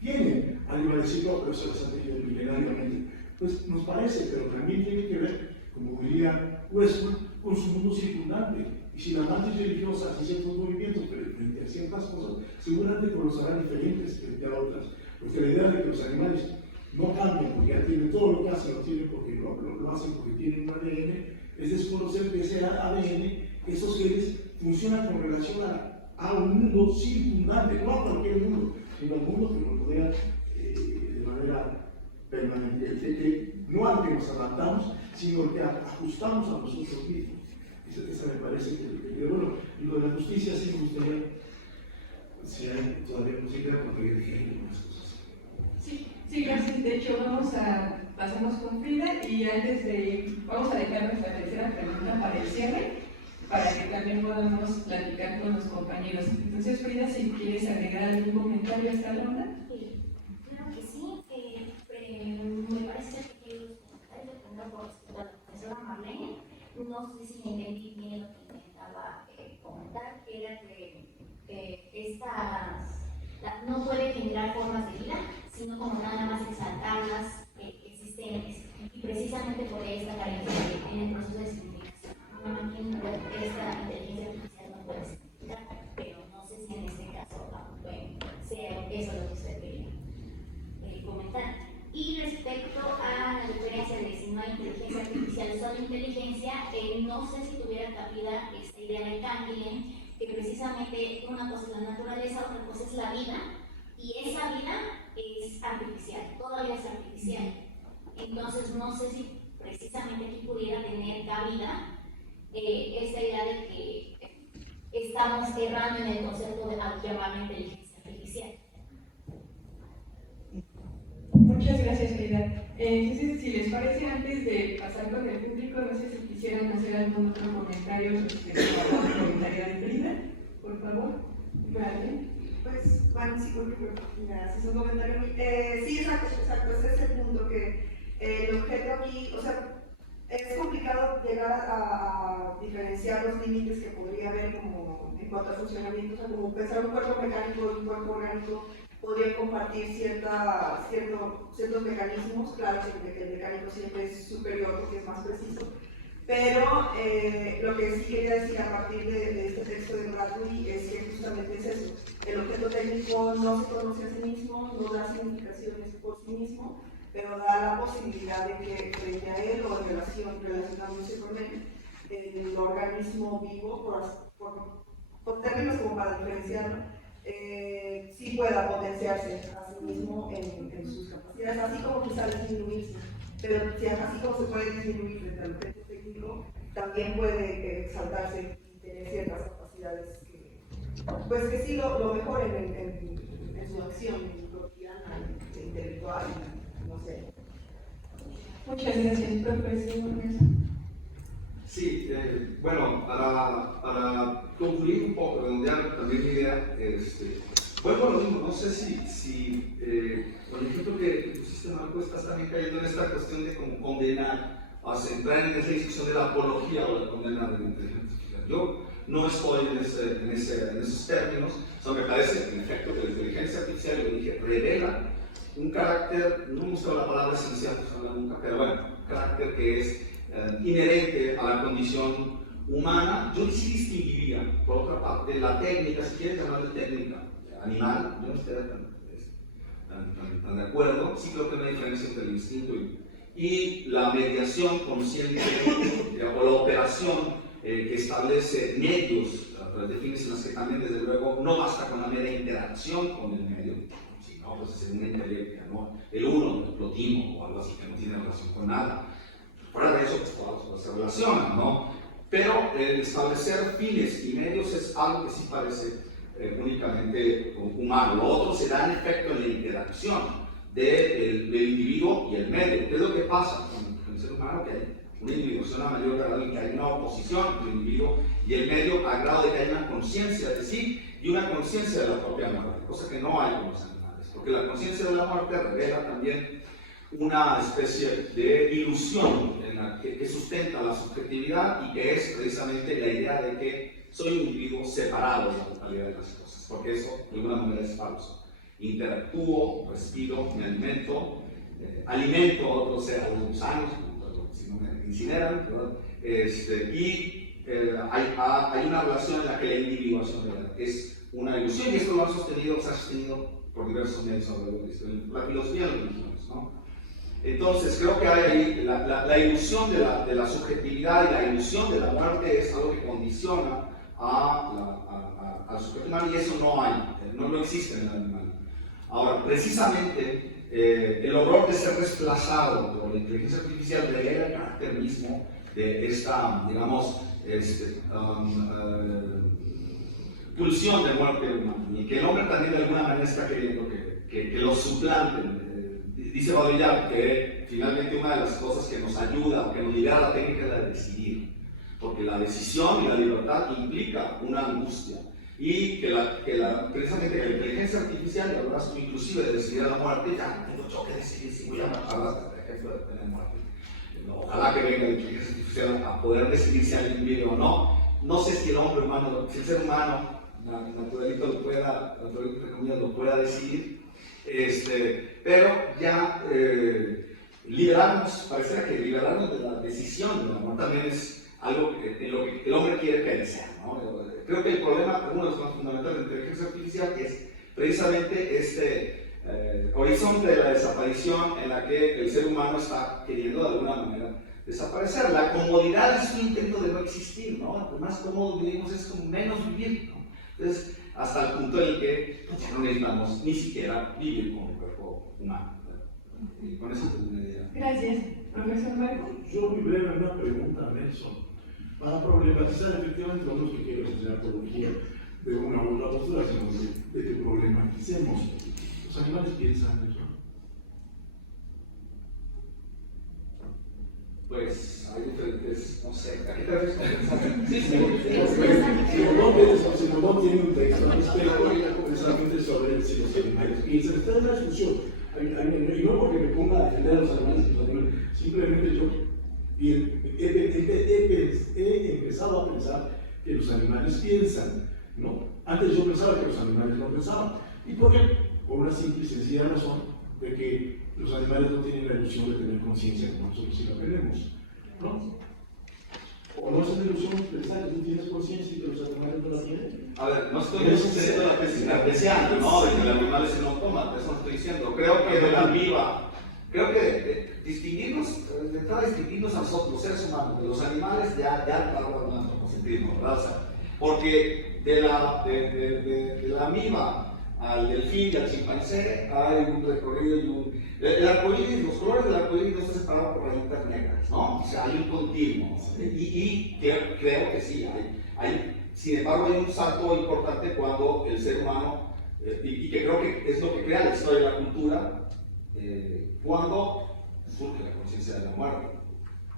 tienen, al decir, no, pero se las han tenido milenariamente. Pues nos parece, pero también tiene que ver, como diría Westwood, con su mundo circundante. Y si la mantis religiosa hace ciertos movimientos frente a ciertas cosas, seguramente conocerán diferentes frente a otras. Porque la idea de que los animales no cambian porque ya tienen todo lo que hacen, lo tienen porque lo hacen porque tienen un ADN, es desconocer que ese ADN, esos genes, funcionan con relación a un mundo circundante, no a cualquier mundo, sino al mundo que nos rodea de manera permanente, de que no al que nos adaptamos, sino que ajustamos a nosotros mismos. Esa me parece que bueno, y lo de la justicia sí me gustaría, si hay todavía posibilidad, porque dije algunas cosas. pasamos con Frida y antes de ir, vamos a dejar nuestra tercera pregunta para el cierre, para que también podamos platicar con los compañeros. Entonces, Frida, si quieres agregar algún comentario a esta ronda. Sí, claro que sí. Me parece que los comentarios que tengo por respecto a la profesora Marlene, no sé si entendí bien lo que intentaba comentar, que era que no puede generar formas de vida, sino como nada más exaltar las existentes. Y precisamente por esta carencia que tiene el proceso de significación. Una máquina, esta inteligencia artificial no puede significar, pero no sé si en este caso sea eso lo que usted quería comentar. Y respecto a la diferencia de si no hay inteligencia artificial, solo inteligencia, no sé si tuviera cabida esta idea de Canguilhem, que precisamente una cosa es la naturaleza, otra cosa es la vida, y esa vida es artificial, todavía es artificial. Entonces no sé si precisamente aquí pudiera tener cabida esta idea de que estamos errando en el concepto de llamarlo inteligencia artificial. Muchas gracias, Frida. Entonces, si les parece, antes de pasar con el público, no sé si quisieran hacer algún otro comentario respecto a la comentario de Frida, por favor. Vale. Pues, bueno, sí, gracias, un comentario. Sí, exacto, ese es el punto, que el objeto aquí, o sea, es complicado llegar a diferenciar los límites que podría haber como en cuanto a funcionamiento, o sea, como pensar un cuerpo mecánico y un cuerpo orgánico podrían compartir ciertos mecanismos, claro que el mecánico siempre es superior porque es más preciso, pero lo que sí quería decir a partir de este texto de Bradbury es que justamente es eso, el objeto técnico no se conoce a sí mismo, no da significaciones por sí mismo, pero da la posibilidad de que frente a él o relacionándose con él, el organismo vivo, por términos como para diferenciarlo, sí pueda potenciarse a sí mismo en sus capacidades, así como quizá disminuirse, pero así como se puede disminuir frente al objeto técnico, también puede exaltarse y tener ciertas capacidades que sí lo mejoren en su acción cotidiana, intelectual, no sé. Muchas gracias, profesor. Sí, bueno, para concluir un poco, redondear también mi idea, vuelvo a lo mismo, no sé si por ejemplo que pusiste, Marco, estás también cayendo en esta cuestión de como condenar, o sea, entrar en esa discusión de la apología o la condena de la inteligencia artificial. Yo no estoy en esos términos, o sea, me parece, en efecto, que la inteligencia artificial, lo dije, revela un carácter, no me gusta la palabra esencial, nunca, pero bueno, un carácter que es inherente a la condición humana. Yo sí distinguiría, por otra parte, la técnica, si quieres llamarle técnica animal, yo no estoy tan de acuerdo, sí creo que hay una diferencia entre el instinto y la mediación consciente o la operación que establece medios, defines en las que también desde luego no basta con la mera interacción con el medio, sino pues es una inteligencia, ¿no? El uno, el plotino o algo así que no tiene relación con nada. Fuera de eso, pues todas las cosas se relacionan, ¿no? Pero establecer fines y medios es algo que sí parece únicamente humano. Lo otro se da en efecto en la interacción del individuo y el medio. ¿Qué es lo que pasa con el ser humano? Que hay una individuación a mayor grado y que hay una oposición entre el individuo y el medio a grado de que hay una conciencia de sí y una conciencia de la propia muerte, cosa que no hay con los animales, porque la conciencia de la muerte revela también una especie de ilusión que sustenta la subjetividad y que es precisamente la idea de que soy un individuo separado de la totalidad de las cosas, porque eso de alguna manera es falso. Interactúo, respiro, me alimento, alimento a otros seres gusanos, si no me incineran, hay una relación en la que la individuación es una ilusión, y esto lo han sostenido, se ha sostenido por diversos medios alrededor de la filosofía de los religiones, ¿no? Entonces, creo que hay ahí la ilusión de la subjetividad y la ilusión de la muerte es algo que condiciona al sujeto humano, y eso no existe en el animal. Ahora, precisamente, el horror de ser desplazado por la inteligencia artificial revela el carácter mismo de esta, digamos, pulsión de muerte humana, y que el hombre también de alguna manera está queriendo que lo suplanten, dice Baudrillard que finalmente una de las cosas que nos ayuda o que nos libera la técnica es la de decidir, porque la decisión y la libertad implica una angustia, y precisamente que la inteligencia artificial, y hablas inclusive de decidir a la muerte, ya tengo yo que decidir si voy a matar hasta el ejemplo de tener muerte. Ojalá que venga la inteligencia artificial a poder decidir si alguien vive o no. No sé si el hombre humano, si el ser humano, naturalito lo pueda decidir, pero ya pareciera que liberarnos de la decisión de la muerte también es algo en lo que el hombre quiere perecer, ¿no? Creo que el problema, uno de los más fundamentales de la inteligencia artificial, es precisamente este horizonte de la desaparición en la que el ser humano está queriendo de alguna manera desaparecer. La comodidad es un intento de no existir, ¿no? Entre más cómodos vivimos es como menos vivir, ¿no? Entonces, hasta el punto en el que ya no necesitamos ni siquiera vivir con un cuerpo humano. Y con eso tengo una idea. Gracias, profesor Marco. Yo muy breve una pregunta a Nelson. Para problematizar efectivamente no es que quiero enseñar apología de una u otra postura, sino de que problematicemos. Los animales piensan eso. Pues hay diferentes, no sé, ¿a qué te refieres con pensar? Sí, Si no tiene un texto al respecto, precisamente sobre si los animales piensan. Está en la discusión. Y no porque me ponga a defender a los animales, simplemente yo he empezado a pensar que los animales piensan, ¿no? Antes yo pensaba que los animales no pensaban. ¿Y por qué? Por una simple y sencilla razón de que los animales no tienen la ilusión de tener conciencia como nosotros sí la tenemos, ¿no? ¿O no es una ilusión pensar que tú tienes conciencia y que los animales no la tienen? A ver, no estoy diciendo la tesis cartesiana, ¿no? De que el animal es un autómata, eso no estoy diciendo. Creo que de la viva, creo que distinguirnos a nosotros, los seres humanos, de los animales, ya hablando de antropocentrismo, ¿verdad? O sea, porque de la amiba al delfín y al chimpancé hay un recorrido y el arcoíris, los colores del arcoíris no se separan por rayitas negras, ¿no? O sea, hay un continuo. Y creo que sí, sin embargo, hay un salto importante cuando el ser humano, y que creo que es lo que crea la historia de la cultura, cuando surge la conciencia de la muerte.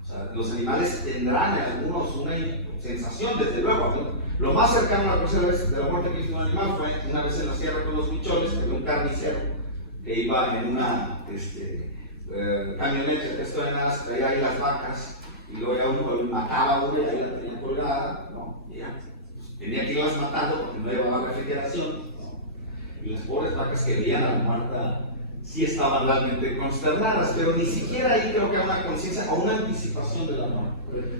O sea, los animales tendrán en algunos una sensación, desde luego, ¿no? Lo más cercano a la conciencia de la muerte que hizo un animal fue una vez en la sierra con los huicholes, que había un carnicero que iba en una camioneta de pesto de nada, traía ahí las vacas, y luego ya uno mataba a una y ahí la tenía colgada, ¿no? Y ya, pues, tenía que irlas matando porque no llevaba refrigeración, ¿no? Y las pobres vacas que veían a la muerta sí estaban realmente consternadas, pero ni siquiera ahí creo que hay una conciencia o una anticipación de la muerte.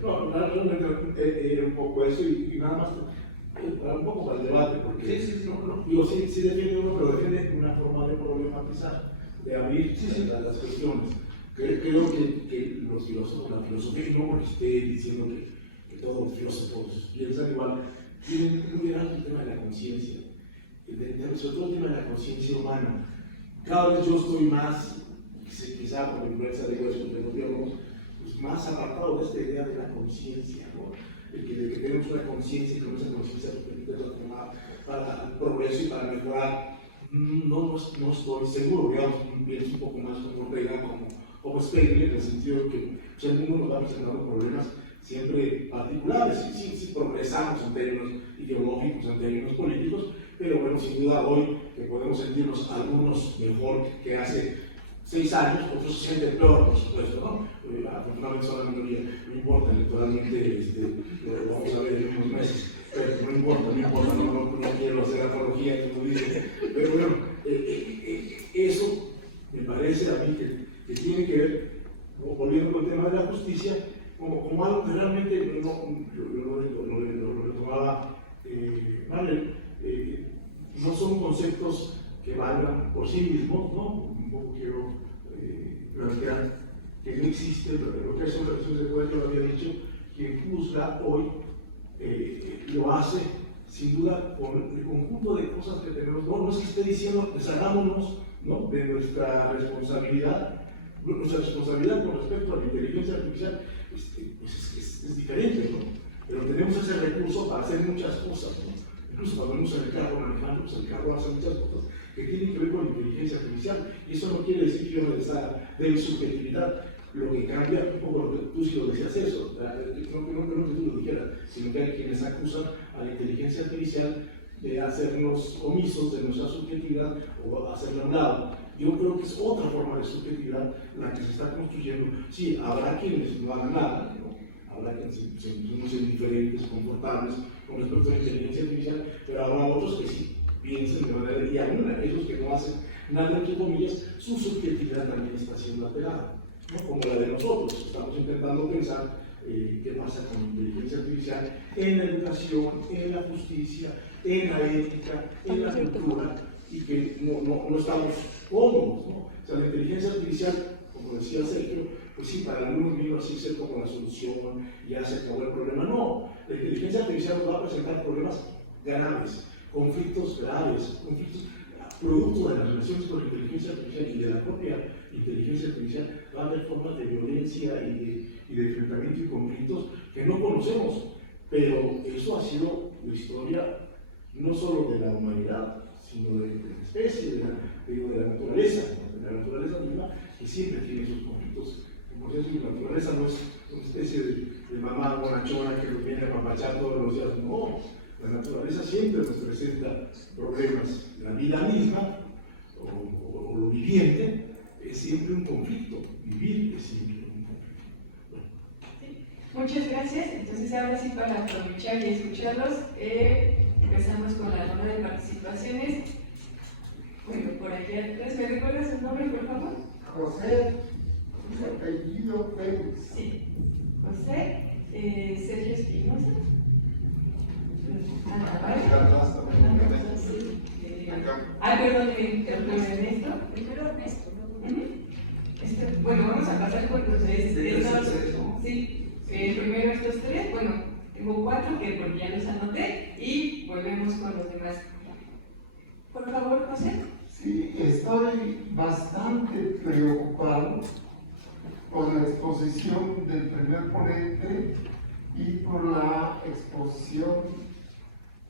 No, realmente era un poco eso y nada más un poco para el debate, porque sí defiende uno, pero defiende una forma de problematizar, de abrir las cuestiones. Creo que los filósofos, la filosofía, y no porque esté diciendo que todos los filósofos piensan igual, tienen muy alto el tema de la conciencia, sobre todo el tema de la conciencia humana. Cada vez yo estoy más, quizá por la influencia de los biólogos, pues más apartado de esta idea de la conciencia, ¿no? De que tenemos una conciencia y que esa conciencia nos permite transformar para el progreso y para mejorar. No estoy seguro, digamos, pienso un poco más como Ortega, como Spengler, en el sentido de que pues, el mundo nos va presentando problemas siempre particulares, sí progresamos en términos ideológicos, en términos políticos, pero bueno, sin duda hoy que podemos sentirnos algunos mejor que hace 6 años, otros se sienten peor, por supuesto, ¿no? Afortunadamente son la minoría, no importa electoralmente, lo vamos a ver en unos meses, pero no importa, no quiero hacer apología, como dicen, pero bueno, eso me parece a mí que tiene que ver, volviendo con el tema de la justicia, como algo que realmente lo retomaba Marlene, no son conceptos que valgan por sí mismos, ¿no? Un poco quiero plantear que no existe, lo que es una relación de poder, yo lo había dicho, quien juzga hoy lo hace sin duda con el conjunto de cosas que tenemos. No es que esté diciendo, deshagámonos, ¿no? De nuestra responsabilidad con respecto a la inteligencia artificial, pues es diferente, ¿no? Pero tenemos ese recurso para hacer muchas cosas, ¿no? Incluso cuando vamos en el carro manejando, pues el carro hace muchas cosas que tienen que ver con la inteligencia artificial. Y eso no quiere decir que yo de subjetividad. Lo que cambia un poco, tú sí lo decías eso, no que tú lo dijeras, sino que hay quienes acusan a la inteligencia artificial de hacernos omisos de nuestra subjetividad o hacerla a un lado. Yo creo que es otra forma de subjetividad la que se está construyendo. Sí, habrá quienes no hagan nada, ¿no? Habrá quienes somos indiferentes, confortables con respecto a la inteligencia artificial, pero habrá otros que sí piensen de manera, y aún aquellos que no hacen nada, entre comillas, su subjetividad también está siendo alterada, ¿no? Como la de nosotros. Estamos intentando pensar qué pasa con la inteligencia artificial en la educación, en la justicia, en la ética, en la cultura, y que no estamos cómodos, ¿no? O sea, la inteligencia artificial, como decía Sergio, pues sí, para algunos vino así ser como la solución, ya se acabó el problema. No, la inteligencia artificial nos va a presentar problemas graves, conflictos graves, conflictos producto de las relaciones con la inteligencia artificial y de la propia inteligencia artificial. Va a haber formas de violencia y de enfrentamiento y conflictos que no conocemos, pero eso ha sido la historia no solo de la humanidad, sino de la especie, de la naturaleza, de la naturaleza misma, que siempre tiene esos conflictos. Como decía, la naturaleza no es una especie de mamá bonachona que nos viene a apapachar todos los días. No, la naturaleza siempre nos presenta problemas. La vida misma, o lo viviente, es siempre un conflicto. Vivir es siempre un conflicto. Muchas gracias. Entonces, ahora sí, para aprovechar y escucharlos, empezamos con la ronda de participaciones. Bueno, por aquí atrás, ¿me recuerdas su nombre, por favor? José, su apellido Félix. Sí. José, Sergio Espinosa. Ana Navarro. Sí. Perdón, Ernesto. Primero Ernesto, ¿no? Bueno, vamos a pasar por los tres. Sí, primero estos tres. Bueno, tengo 4 que porque ya los anoté y volvemos con los demás. Por favor, José. Sí, estoy bastante preocupado por la exposición del primer ponente y por la exposición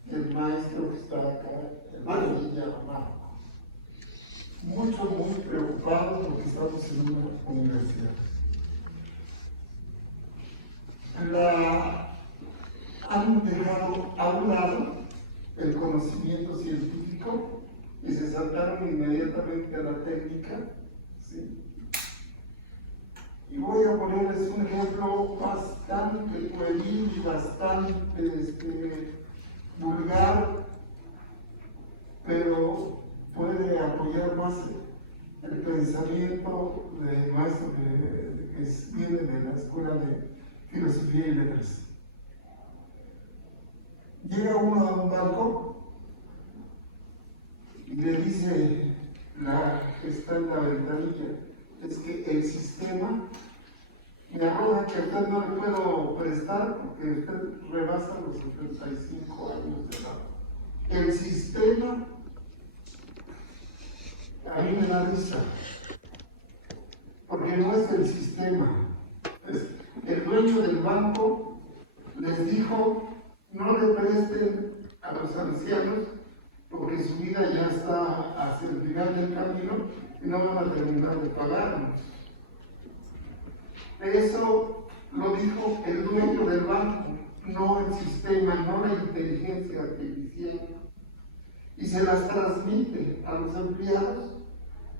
del maestro que está acá, el Marco. Muy preocupado porque estamos en una universidad. Han dejado a un lado el conocimiento científico y se saltaron inmediatamente a la técnica, ¿sí? Y voy a ponerles un ejemplo bastante pueril y bastante vulgar, pero puede apoyar más el pensamiento del maestro que viene de la Escuela de Filosofía y Letras. Llega uno a un banco y le dice la que está en la ventanilla, es que el sistema me arroja que a usted no le puedo prestar porque usted rebasa los 75 años de edad. El sistema, a mí me da risa, porque no es el sistema, es el dueño del banco les dijo no le presten a los ancianos porque su vida ya está hacia el final del camino y no van a terminar de pagarnos. Eso lo dijo el dueño del banco, no el sistema, no la inteligencia artificial. Y se las transmite a los empleados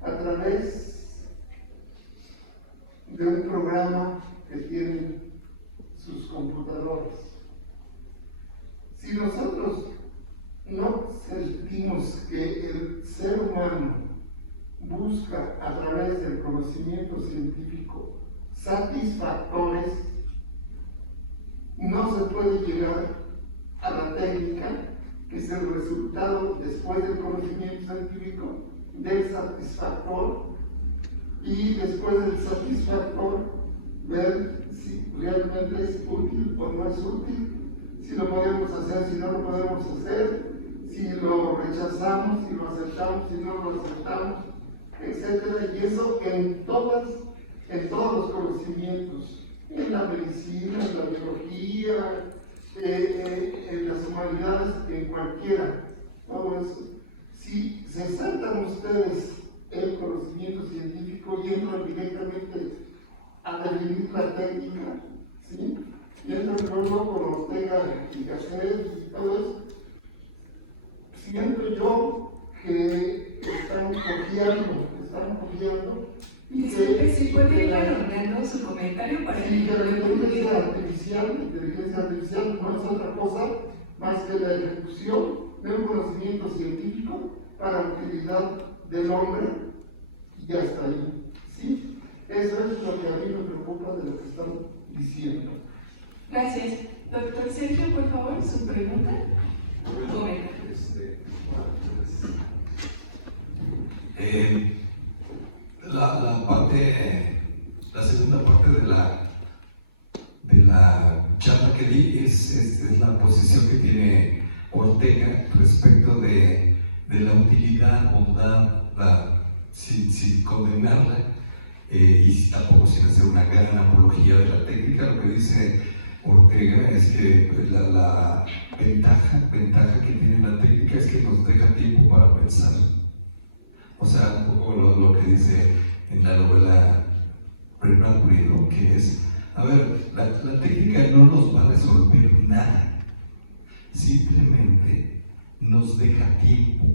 a través de un programa que tienen sus computadores. Si nosotros no sentimos que el ser humano busca a través del conocimiento científico satisfactores, no se puede llegar a la técnica, que es el resultado después del conocimiento científico del satisfactor, y después del satisfactor ver si realmente es útil o no es útil, si lo podemos hacer, si no lo podemos hacer, si lo rechazamos, si lo aceptamos, si no lo aceptamos, etc. Y eso en todos los conocimientos, en la medicina, en la biología, en las humanidades, en cualquiera. Todo eso Si se saltan ustedes el conocimiento científico y entran directamente a definir la técnica, ¿sí? Y entran luego con Ortega y Gasset y todo eso, siento yo que están copiando y Disculpe, si puede ir redondeando su comentario para sí, que la inteligencia que artificial no es otra cosa más que la ejecución de un conocimiento científico para la utilidad del hombre y ya está ahí. ¿Sí? Eso es lo que a mí me preocupa de lo que están diciendo. Gracias. Doctor Sergio, por favor, su pregunta. La segunda parte de la charla que di es la posición que tiene Ortega respecto de la utilidad, bondad, sin condenarla y tampoco sin hacer una gran apología de la técnica. Lo que dice Ortega es que la ventaja que tiene la técnica es que nos deja tiempo para pensar. O sea, un poco lo que dice en la novela Ray Bradbury, ¿no? Que es, a ver, la técnica no nos va a resolver nada, simplemente nos deja tiempo,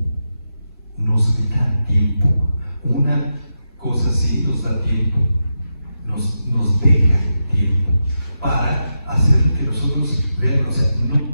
una cosa así nos da tiempo, nos deja tiempo para hacer que nosotros veamos, o sea,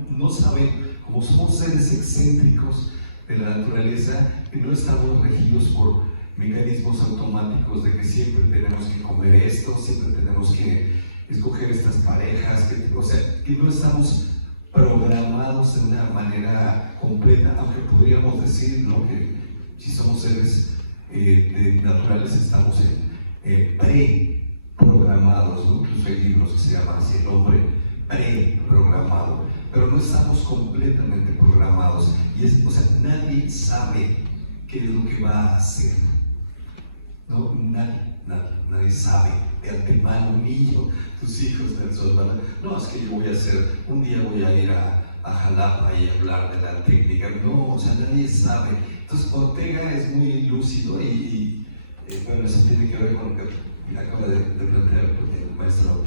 no saben, como somos seres excéntricos de la naturaleza, que no estamos regidos por mecanismos automáticos de que siempre tenemos que comer esto, siempre tenemos que escoger estas parejas, o sea, que no estamos programados de una manera completa, aunque podríamos decir, ¿no?, que si somos seres naturales estamos pre-programados, ¿no? Incluso hay libros que se llaman así, el hombre pre-programado, pero no estamos completamente programados, y o sea, nadie sabe qué es lo que va a hacer, ¿no? Nadie sabe de antemano, un niño, tus hijos del sol van a, no, es que yo voy a hacer, un día voy a ir a Jalapa y hablar de la técnica, no, o sea, nadie sabe. Entonces Ortega es muy lúcido y bueno, eso tiene que ver con lo que acaba de plantear el maestro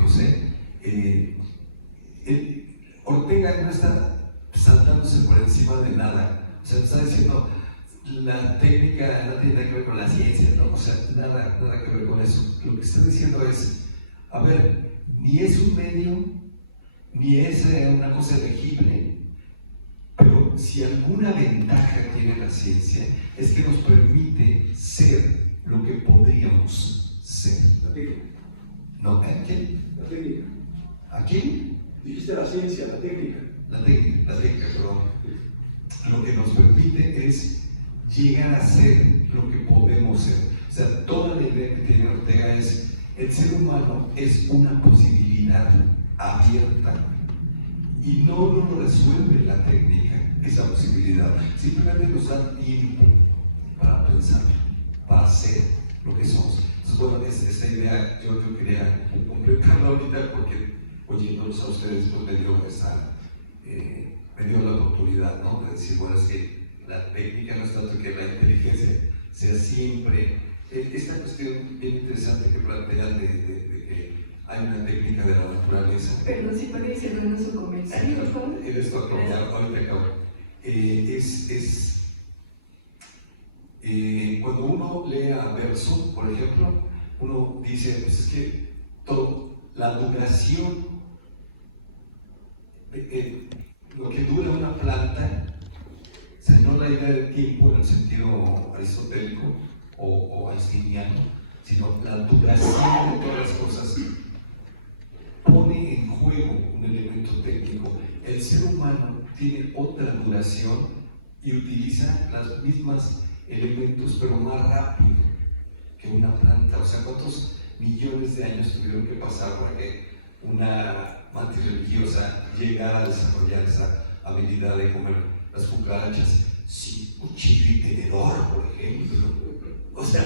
José. Ortega no está saltándose por encima de nada, o sea, está diciendo la técnica no tiene nada que ver con la ciencia, ¿no? O sea, nada que ver con eso. Lo que está diciendo es, a ver, ni es un medio, ni es una cosa elegible, pero si alguna ventaja tiene la ciencia es que nos permite ser lo que podríamos ser. La técnica. ¿No? ¿A quién? La técnica. ¿A quién? Dijiste la ciencia, la técnica. La técnica, perdón. Lo que nos permite es llegar a ser lo que podemos ser. O sea, toda la idea que tiene Ortega es, el ser humano es una posibilidad abierta y no lo resuelve la técnica, esa posibilidad. Simplemente nos da tiempo para pensar, para ser lo que somos. Entonces, bueno, esta idea yo quería completarla ahorita porque oyéndolos a ustedes pues me dio la oportunidad, ¿no?, de decir, bueno, es que la técnica no es tanto que la inteligencia sea siempre esta cuestión bien interesante que plantean de que hay una técnica de la naturaleza. Perdón, si puede ir cerrando su comentario, por favor. Esto ahorita acabo. Cuando uno lee a Bergson, por ejemplo, uno dice, pues es que la duración, lo que dura una planta, o sea, no la idea de tiempo en el sentido aristotélico o einsteiniano, sino la duración de todas las cosas, pone en juego un elemento técnico. El ser humano tiene otra duración y utiliza los mismos elementos, pero más rápido que una planta. O sea, ¿cuántos millones de años tuvieron que pasar para que una mantis religiosa llegara a desarrollar esa habilidad de comer las cucarachas sin cuchillo y tenedor, por ejemplo? O sea,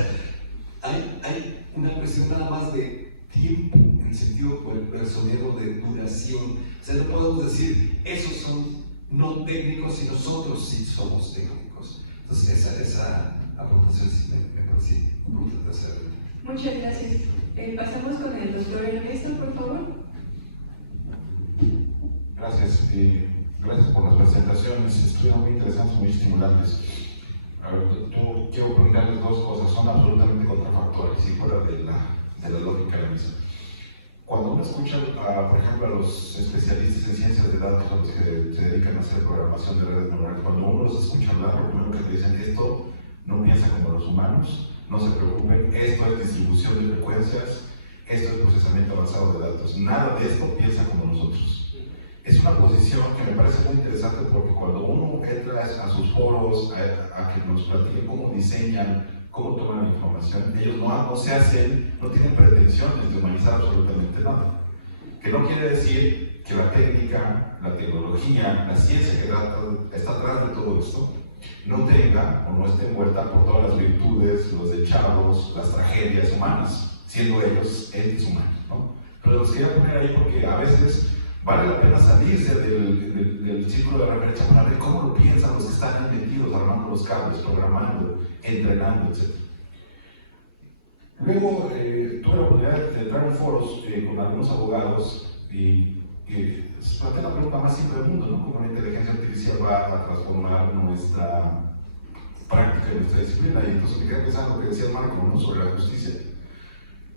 hay una cuestión nada más de tiempo, en el sentido bersoniano de duración. O sea, no podemos decir, esos son no técnicos y nosotros sí somos técnicos. Entonces, esa aportación sí me parece importante hacerla. Muchas gracias. Pasamos con el doctor Ernesto, por favor. Gracias. Gracias por las presentaciones. Estuvieron muy interesantes, muy estimulantes. A ver, yo quiero preguntarles dos cosas. Son absolutamente contrafactuales y fuera de la lógica de la misma. Cuando uno escucha, por ejemplo, a los especialistas en ciencias de datos, a los que se dedican a hacer programación de redes neuronales, cuando uno los escucha hablar, lo primero que te dicen, esto no piensa como los humanos, no se preocupen, esto es distribución de frecuencias, esto es procesamiento avanzado de datos, nada de esto piensa como nosotros. Es una posición que me parece muy interesante porque cuando uno entra a sus foros, a que nos platiquen cómo diseñan, cómo toman la información, ellos no tienen pretensiones de humanizar absolutamente nada. Que no quiere decir que la técnica, la tecnología, la ciencia que está atrás de todo esto, no tenga o no esté envuelta por todas las virtudes, los dechados, las tragedias humanas, siendo ellos entes humanos, ¿no? Pero los quería poner ahí porque a veces vale la pena salirse del círculo de referencia para ver cómo lo piensan los que están ahí metidos, armando los cables, programando, entrenando, etc. Luego tuve la oportunidad de entrar en foros con algunos abogados y se plantea la pregunta más simple del mundo, ¿no? Cómo la inteligencia artificial va a transformar nuestra práctica y nuestra disciplina. Y entonces me quedé pensando lo que decía Marco, ¿no? Sobre la justicia.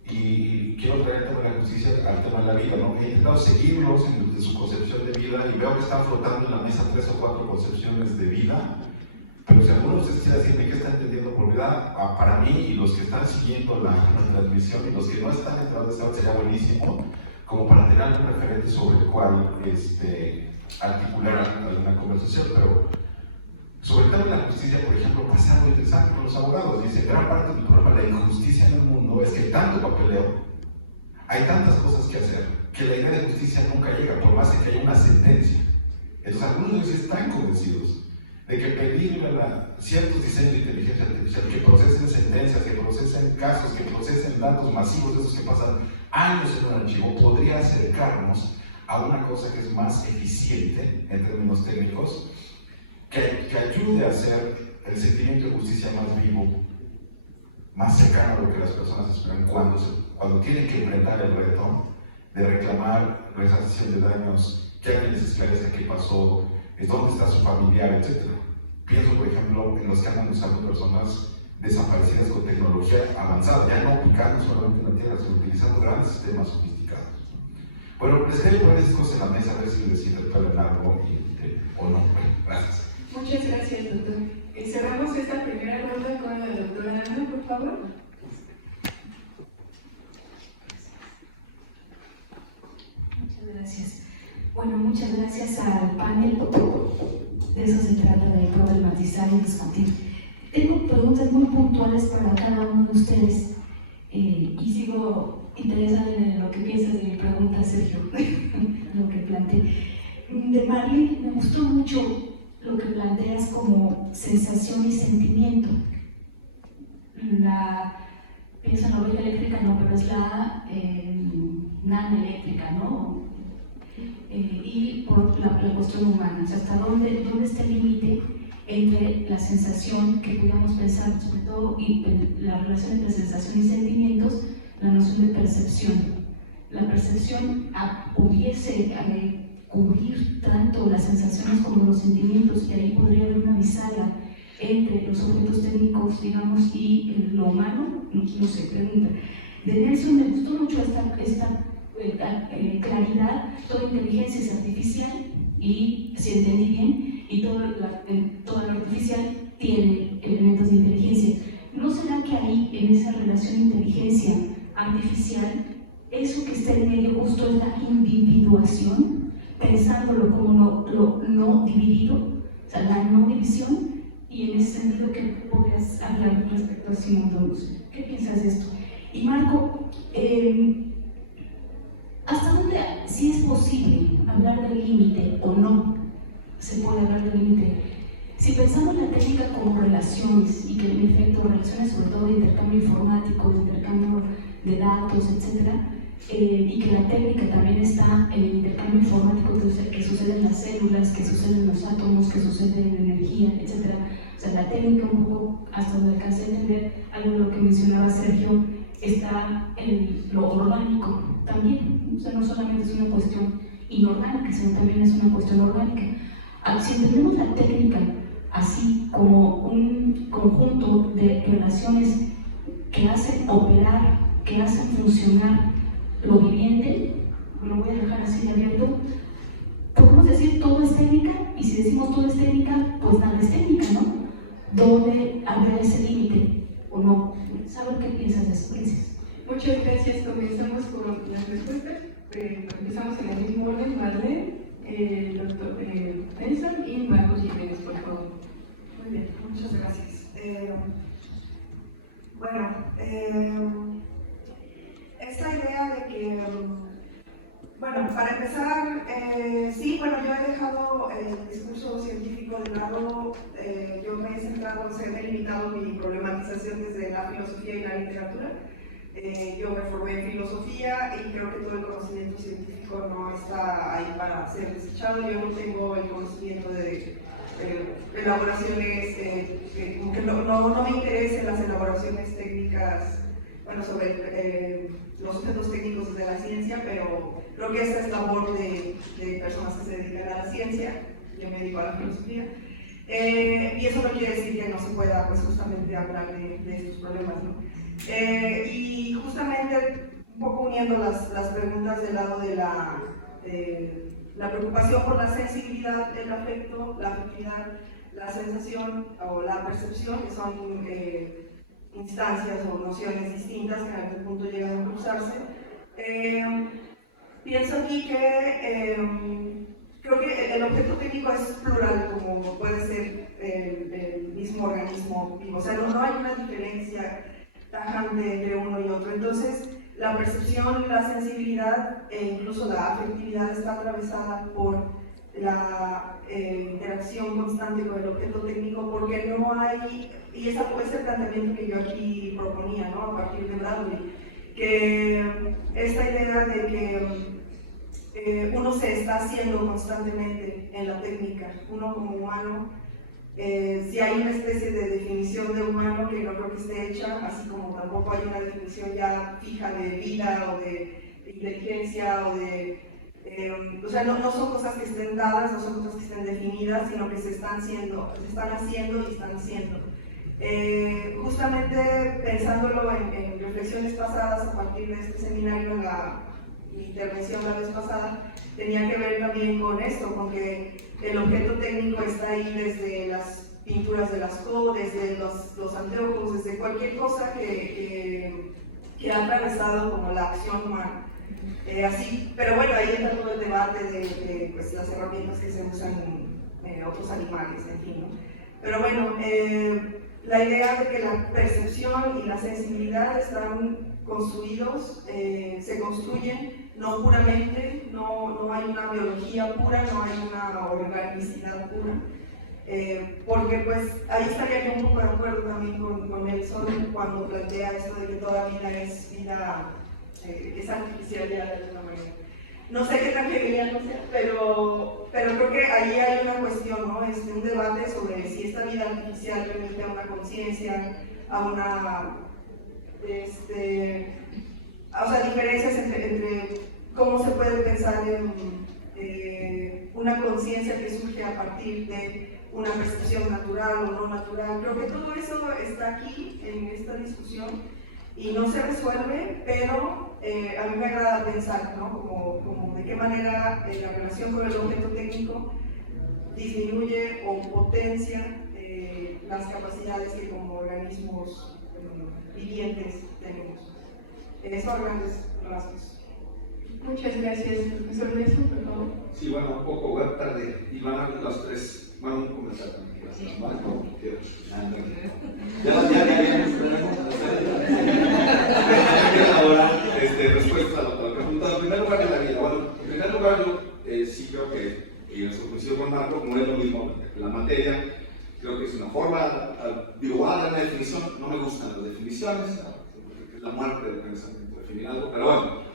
Y quiero traer el tema de la justicia al tema de la vida, ¿no? He intentado seguirlos en su concepción de vida y veo que están flotando en la mesa 3 o 4 concepciones de vida, pero si alguno de ustedes quisiera decirme qué está entendiendo por vida, para mí y los que están siguiendo la transmisión y los que no están entrados sería buenísimo, como para tener algún referente sobre el cual articular alguna conversación, pero sobre el tema de la justicia, por ejemplo, pasa algo interesante con los abogados. Dice, gran parte del problema de la injusticia en el mundo es que hay tanto papeleo, hay tantas cosas que hacer, que la idea de justicia nunca llega, por más que haya una sentencia. Entonces, algunos de ellos están convencidos de que pedirle a ciertos diseños de inteligencia artificial que procesen sentencias, que procesen casos, que procesen datos masivos de esos que pasan años en un archivo, podría acercarnos a una cosa que es más eficiente en términos técnicos, que ayude a hacer el sentimiento de justicia más vivo, más cercano a lo que las personas esperan cuando tienen que enfrentar el reto de reclamar resarcimiento de daños, que alguien les esclarezca qué pasó, dónde está su familiar, etc. Pienso, por ejemplo, en los que andan usando personas desaparecidas con tecnología avanzada, ya no picando solamente en la tierra, sino utilizando grandes sistemas sofisticados. Bueno, les quería poner esas cosas en la mesa a ver si les interpelan algo o no. Bueno, gracias. Muchas gracias, doctor. Cerramos esta primera ronda con la doctora Ana, por favor. Muchas gracias. Bueno, muchas gracias al panel. De eso se trata, de problematizar y discutir. Tengo preguntas muy puntuales para cada uno de ustedes y sigo interesada en lo que piensas de mi pregunta, Sergio, lo que planteé. De Marley me gustó mucho lo que planteas como sensación y sentimiento. Pienso en la oveja eléctrica, no, pero es la nanoeléctrica, ¿no? Y por la cuestión humana, o sea, hasta dónde está el límite entre la sensación que podríamos pensar, sobre todo, y la relación entre sensación y sentimientos, la noción de percepción. La percepción pudiese cubrir tanto las sensaciones como los sentimientos, y ahí podría haber una bisagra entre los objetos técnicos, digamos, y lo humano. No sé, pregunta. De Nelson me gustó mucho esta claridad. Toda inteligencia es artificial, y si entendí bien, y toda lo artificial tiene elementos de inteligencia. ¿No será que ahí, en esa relación inteligencia artificial, eso que está en medio justo es la individuación, pensándolo como lo no dividido, o sea, la no división? Y en ese sentido, ¿qué podrías hablar respecto a Simón Domus? ¿Qué piensas de esto? Y Marco, ¿hasta dónde, si es posible, hablar del límite o no se puede hablar del límite? Si pensamos la técnica como relaciones, y que en efecto relaciones sobre todo de intercambio informático, de intercambio de datos, etc., y que la técnica también está en el intercambio informático que sucede en las células, que sucede en los átomos, que sucede en la energía, etc. O sea, la técnica, un poco hasta donde alcancé a entender, algo de lo que mencionaba Sergio, está en lo orgánico también. O sea, no solamente es una cuestión inorgánica, sino también es una cuestión orgánica. Si entendemos la técnica así como un conjunto de relaciones que hacen operar, que hacen funcionar lo viviente, lo voy a dejar así de abierto, podemos decir todo es técnica, y si decimos todo es técnica, pues nada es técnica, ¿no? ¿Dónde habrá ese límite o no? ¿Saben qué piensas de eso? Gracias. Muchas gracias. Comenzamos con las respuestas. Empezamos en el mismo orden. Marlene, el doctor Nelson y Marcos Jiménez, por favor. Muy bien, muchas gracias. Esta idea de que, para empezar, sí, yo he dejado el discurso científico de lado. Yo me he centrado, me he limitado mi problematización desde la filosofía y la literatura. Yo me formé en filosofía y creo que todo el conocimiento científico no está ahí para ser desechado. Yo no tengo el conocimiento de elaboraciones, que no me interesen las elaboraciones técnicas, sobre los objetos técnicos de la ciencia, pero creo que esa es labor de personas que se dedican a la ciencia. Yo me dedico a la filosofía. Y eso no quiere decir que no se pueda, justamente hablar de estos problemas, ¿no? Y justamente, un poco uniendo las preguntas del lado de la preocupación por la sensibilidad, el afecto, la afectividad, la sensación o la percepción, que son instancias o nociones distintas que en algún punto llegan a cruzarse. Pienso aquí que creo que el objeto técnico es plural, como puede ser el mismo organismo vivo. O sea, no hay una diferencia tajante entre uno y otro. Entonces, la percepción, la sensibilidad e incluso la afectividad está atravesada por la interacción constante con el objeto técnico, porque no hay, y ese fue el planteamiento que yo aquí proponía, ¿no? A partir de Bradley, que esta idea de que uno se está haciendo constantemente en la técnica, uno como humano, si hay una especie de definición de humano que no creo que esté hecha, así como tampoco hay una definición ya fija de vida o de inteligencia o de... no son cosas que estén dadas, no son cosas que estén definidas, sino que se están haciendo y están haciendo. Justamente pensándolo en reflexiones pasadas a partir de este seminario, en la intervención la vez pasada, tenía que ver también con esto, con que el objeto técnico está ahí desde las pinturas de Lascaux, desde los anteojos, desde cualquier cosa que ha atravesado como la acción humana. Pero ahí entra todo el debate de las herramientas que se usan en otros animales, en fin, ¿no? Pero la idea de que la percepción y la sensibilidad están construidos, se construyen, no puramente, no hay una biología pura, no hay una organicidad pura, porque ahí estaría yo un poco de acuerdo también con Nelson cuando plantea esto de que toda vida es vida, es artificial ya de alguna manera. No sé qué tan hegeliano sea, pero creo que ahí hay una cuestión, ¿no? Un debate sobre si esta vida artificial permite a una conciencia, a una... diferencias entre cómo se puede pensar en una conciencia que surge a partir de una percepción natural o no natural. Creo que todo eso está aquí en esta discusión y no se resuelve, pero a mí me agrada pensar, ¿no? Como de qué manera la relación con el objeto técnico disminuye o potencia las capacidades que como organismos vivientes tenemos. Eso a grandes rasgos. Muchas gracias, profesor Nelson, por favor. Sí, un poco, voy a tarde. Y van a ver los tres, van a comenzar también. Ahora, respuesta a la pregunta. En primer lugar, de la vida. En primer lugar, yo sí creo que, y eso coincido con Marco, como es lo mismo, la materia, creo que es una forma, una definición, no me gustan las definiciones, es la muerte de pensamiento definir algo, pero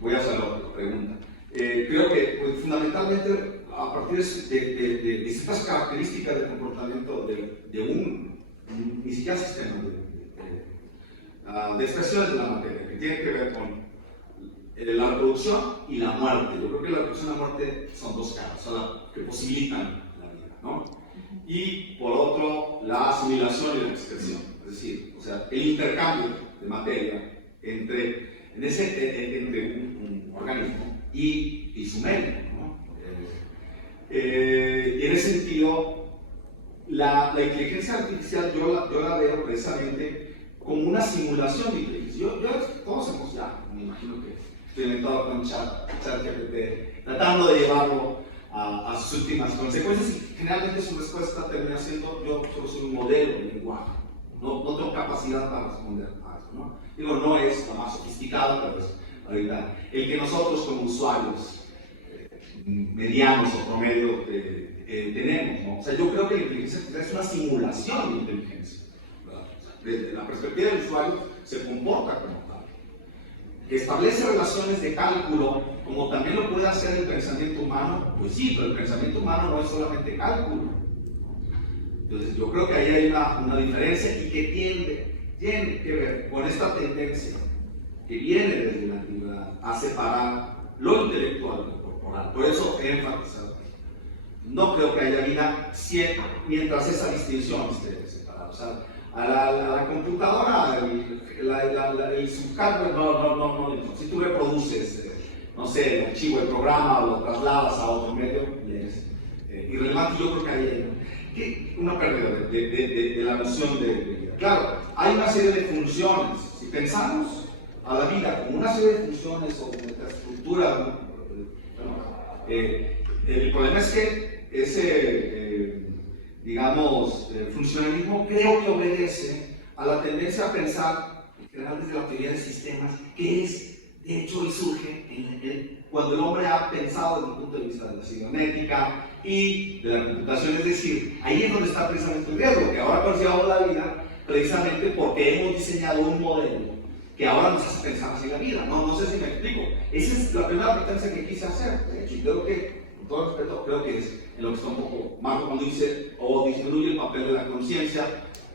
voy a hacer otra pregunta. Creo que pues, fundamentalmente a partir de ciertas características del comportamiento de un, ni siquiera sistema de expresiones de la materia, que tiene que ver con la reproducción y la muerte. Yo creo que la reproducción y la muerte son dos caras, son las que posibilitan la vida, ¿no? Y por otro, la asimilación y la expresión, es decir, o sea, el intercambio de materia entre un organismo y su medio, ¿no? Y en ese sentido, la inteligencia artificial yo la veo precisamente como una simulación de inteligencia. Todos hemos ya, me imagino que experimentado con ChatGPT, tratando de llevarlo a sus últimas consecuencias, y generalmente su respuesta termina siendo: yo solo soy un modelo de lenguaje, no tengo capacidad para responder a eso, ¿no? Digo, no es la más sofisticada, pero es ahorita el que nosotros como usuarios medianos o promedio tenemos, ¿no? O sea, yo creo que la inteligencia artificial es una simulación de inteligencia, ¿verdad? Desde la perspectiva del usuario se comporta como tal, que establece relaciones de cálculo, como también lo puede hacer el pensamiento humano. Pues sí, pero el pensamiento humano no es solamente cálculo. Entonces yo creo que ahí hay una diferencia, y que tiene que ver con esta tendencia que viene desde la antigüedad a separar lo intelectual de lo corporal. Por eso he enfatizado: no creo que haya vida mientras esa distinción esté separada. O sea, a la computadora, el subhardware, no. Si tú reproduces, no sé, el archivo, el programa, o lo trasladas a otro medio, es irrelevante. Yo creo que hay una pérdida de la noción de vida. Claro, hay una serie de funciones. Si pensamos a la vida como una serie de funciones o de estructura, ¿no? El problema es que ese, digamos, funcionalismo creo que obedece a la tendencia a pensar, en general desde la teoría de sistemas, que es, de hecho, y surge cuando el hombre ha pensado desde el punto de vista de la cibernética y de la computación. Es decir, ahí es donde está precisamente el riesgo, que ahora consideramos la vida precisamente porque hemos diseñado un modelo que ahora nos hace pensar así la vida. No sé si me explico. Esa es la primera advertencia que quise hacer, de hecho, y creo que, con todo respeto, creo que es en lo que está un poco Marco cuando dice o disminuye el papel de la conciencia,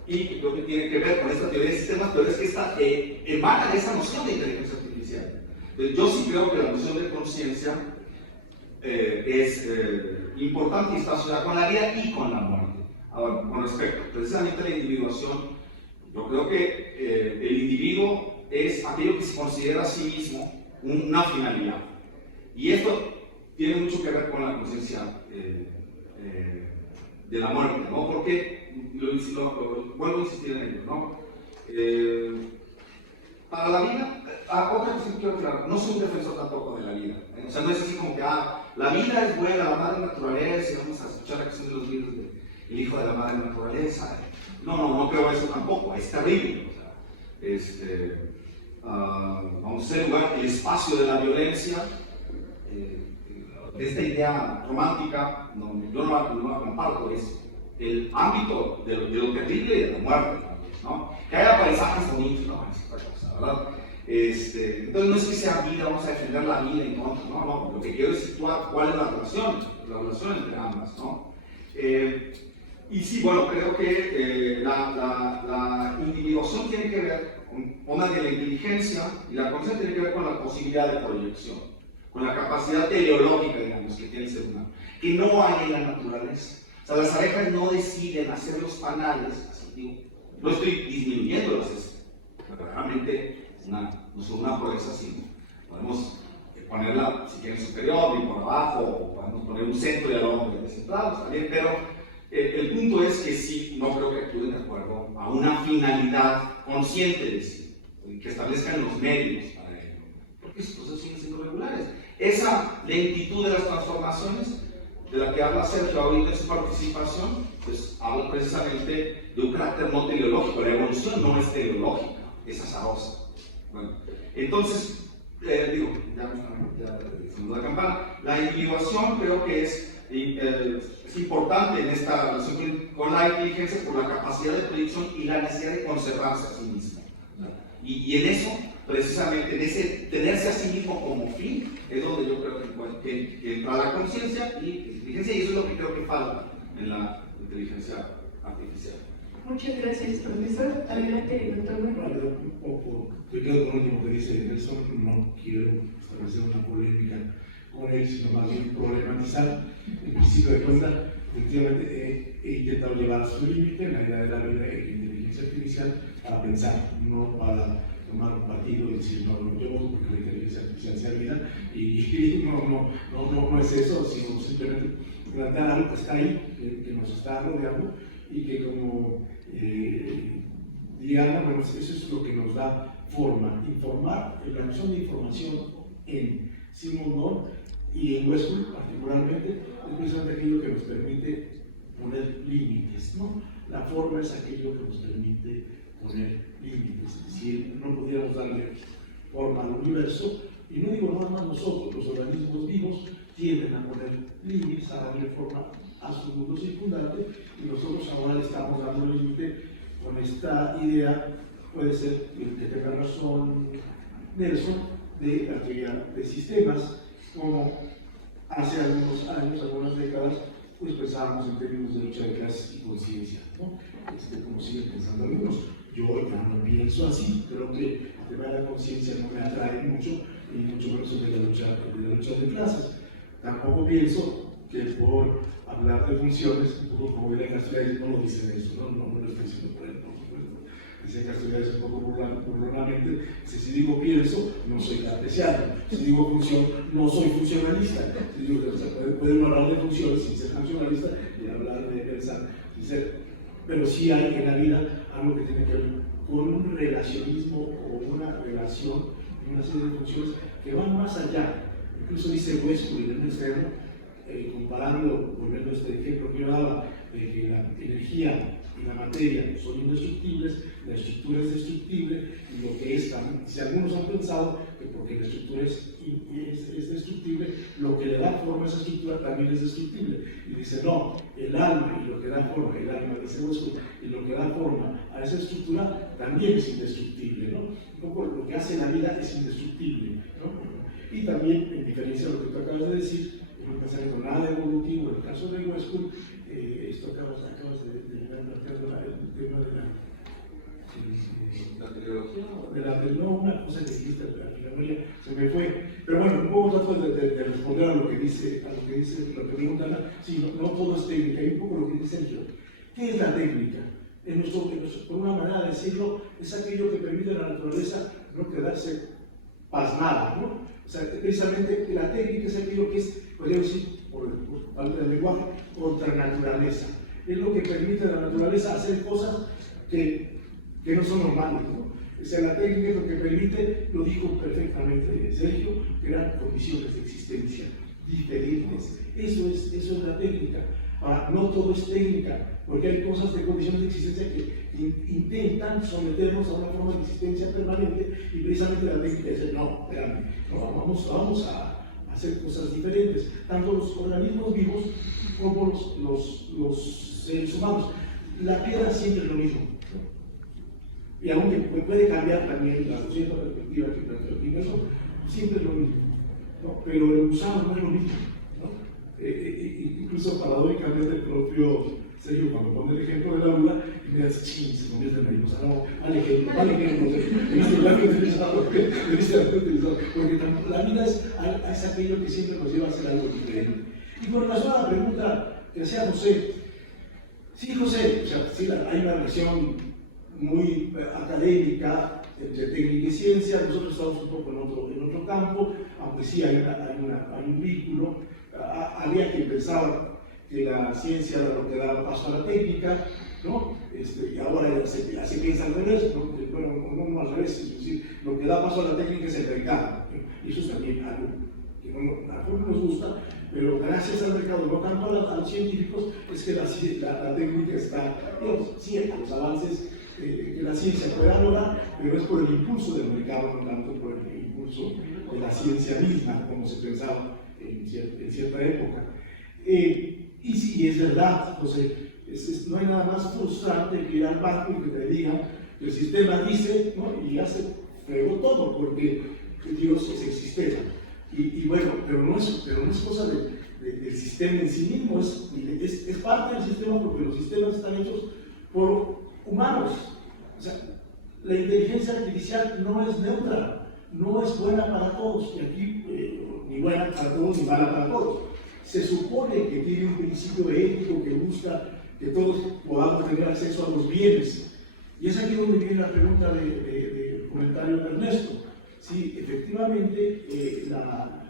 y que creo que tiene que ver con esta teoría de sistemas, pero es que esta emana de esa noción de inteligencia artificial. Entonces, yo sí creo que la noción de conciencia es importante y está asociada con la vida y con la muerte. Ahora, con respecto precisamente a la individuación, yo creo que el individuo es aquello que se considera a sí mismo una finalidad. Y esto tiene mucho que ver con la conciencia de la muerte, ¿no? Porque, vuelvo a insistir en ello, ¿no? Para la vida, otra cosa que quiero aclarar: no soy un defensor tampoco de la vida. O sea, no es así como que la vida es buena, la madre naturaleza, y vamos a escuchar la canción de los libros de El hijo de la madre naturaleza. No creo eso tampoco, es terrible. O sea, vamos a hacer lugar el espacio de la violencia. Esta idea romántica, yo no la comparto, es el ámbito de lo terrible y de la muerte, ¿no? Que haya paisajes bonitos, no es otra cosa, ¿verdad? Entonces no es que sea vida, vamos a defender la vida en contra, no, lo que quiero es situar cuál es la relación entre ambas, ¿no? Y sí, bueno, creo que la individuación tiene que ver con una de la inteligencia, y la conciencia tiene que ver con la posibilidad de proyección, con la capacidad teleológica, digamos, que tiene el ser humano, que no hay en la naturaleza. O sea, las abejas no deciden hacer los panales, así digo, no estoy disminuyéndolas, es verdaderamente no son una proeza así. Podemos ponerla, si quieren, superior y por abajo, o podemos poner un centro y al hombre descentrado, está bien, pero el punto es que sí, no creo que actúen de acuerdo a una finalidad consciente de sí, que establezcan los medios para ello, porque esos procesos siguen siendo regulares. Esa lentitud de las transformaciones de la que habla Sergio ahorita en su participación, pues habla precisamente de un carácter no teleológico. La evolución no es teleológica, es azarosa. Bueno, entonces, digo, ya sonó la campana. La individuación creo que es importante en esta relación con la inteligencia por la capacidad de predicción y la necesidad de conservarse a sí misma. Y en eso precisamente en ese tenerse a sí mismo como fin, es donde yo creo que entra la conciencia y inteligencia, y eso es lo que creo que falta en la inteligencia artificial. Muchas gracias, profesor. Adelante, doctor. Un poco, yo quedo con lo último que dice Nelson, no quiero establecer una polémica con él, sino más bien problematizar. En principio de cuenta, efectivamente he intentado llevar a su límite la idea de la vida de la inteligencia artificial para pensar, no para tomar un partido y decir, no, yo voto porque la inteligencia artificial sea vida, y no es eso, sino simplemente plantear algo que está ahí, que nos está rodeando, y que como Diana, bueno, eso es lo que nos da forma, informar, la acción de información en Simondon y en Westwood particularmente, es precisamente aquello que nos permite poner límites, ¿no? La forma es aquello que nos permite poner límites, es decir, no pudiéramos darle forma al universo, y no digo nada más nosotros, los organismos vivos tienden a poner límites, a darle forma a su mundo circundante, y nosotros ahora le estamos dando límite con esta idea, puede ser que tenga razón Nelson, de la teoría de sistemas, como hace algunos años, algunas décadas, pues pensábamos en términos de lucha de clases y conciencia, ¿no? Como siguen pensando algunos. Yo ya no pienso así, creo que el tema de la conciencia no me atrae mucho, y mucho menos el de la lucha de clases. Tampoco pienso que por hablar de funciones, un poco como Elena Castellanos, no lo dicen eso, no lo estoy diciendo por él, por supuesto. Dice Castellanos un poco burlonamente, si digo pienso, no soy cartesiano, si digo función, no soy funcionalista. Si digo, o sea, pueden hablar de funciones sin ser funcionalista y hablar de pensar sin ser. Pero sí hay en la vida algo que tiene que ver con un relacionismo o una relación, una serie de funciones que van más allá. Incluso dice Westwood en un extremo, comparando, volviendo a este ejemplo que yo daba, de que la energía y la materia son indestructibles, la estructura es destructible, y lo que es también, si algunos han pensado que porque la estructura es destructible, lo que le da forma a esa estructura también es destructible. Y dice, no, el alma y lo que da forma, el alma, dice Westwood, y lo que da forma a esa estructura también es indestructible, ¿no? Un poco lo que hace la vida es indestructible, ¿no? Y también, en diferencia de lo que tú acabas de decir, en un pensamiento nada evolutivo, en el caso de Westwood, esto acabas de plantear el tema no, una cosa que dijiste al final, se me fue. Pero bueno, un poco trato de responder a lo que dice, lo que pregunta Ana. Sí, no todo es técnica, y un poco lo que dice Sergio. ¿Qué es la técnica? Por una manera de decirlo, es aquello que permite a la naturaleza no quedarse pasmada, ¿no? O sea, precisamente la técnica es aquello que es, podríamos decir, por parte del lenguaje, contra naturaleza. Es lo que permite a la naturaleza hacer cosas que no son normales, ¿no? O sea, la técnica es lo que permite, lo dijo perfectamente Sergio, crear condiciones de existencia diferentes. Eso es la técnica. Ahora, no todo es técnica, porque hay cosas de condiciones de existencia que intentan someternos a una forma de existencia permanente, y precisamente la técnica dice, no, espérame, no, vamos a hacer cosas diferentes, tanto los organismos vivos como los seres humanos. La piedra siempre es lo mismo, ¿no? Y aunque puede cambiar también la cierta perspectiva que plantea el universo, siempre es lo mismo, ¿no? Pero el gusano no es lo mismo, ¿no? Incluso paradójicamente el propio Sergio, cuando pone el ejemplo de la aula, y me dice, ching, se convierte en la cosa, no, vale porque la vida es aquello que siempre nos lleva a hacer algo diferente. Y con relación a la pregunta que hacía José, sí, José, o sea, sí, hay una relación muy académica entre técnica y ciencia, nosotros estamos un poco en otro campo, aunque sí hay un vínculo. Había que pensar que la ciencia era lo que daba paso a la técnica, ¿no? Y ahora ya se piensa al revés, ¿no? Bueno, no al revés, es decir, lo que da paso a la técnica es el mercado, ¿no? Y eso es también algo que no nos gusta, pero gracias al mercado, no tanto a los científicos, es que la técnica está, digamos, sí, a los avances que la ciencia pueda lograr, pero es por el impulso del mercado, no tanto por el impulso de la ciencia misma, como se pensaba en cierta época. Y sí, es verdad, José, no hay nada más frustrante que ir al banco y que te digan que el sistema dice, ¿no? Y hace fregó todo, porque Dios es existencia. Y bueno, pero no es cosa del sistema en sí mismo, es parte del sistema porque los sistemas están hechos por humanos. O sea, la inteligencia artificial no es neutra, no es buena para todos, y aquí ni buena para todos ni mala para todos. Se supone que tiene un principio ético que busca que todos podamos tener acceso a los bienes. Y es aquí donde viene la pregunta del comentario de Ernesto. Sí, efectivamente, la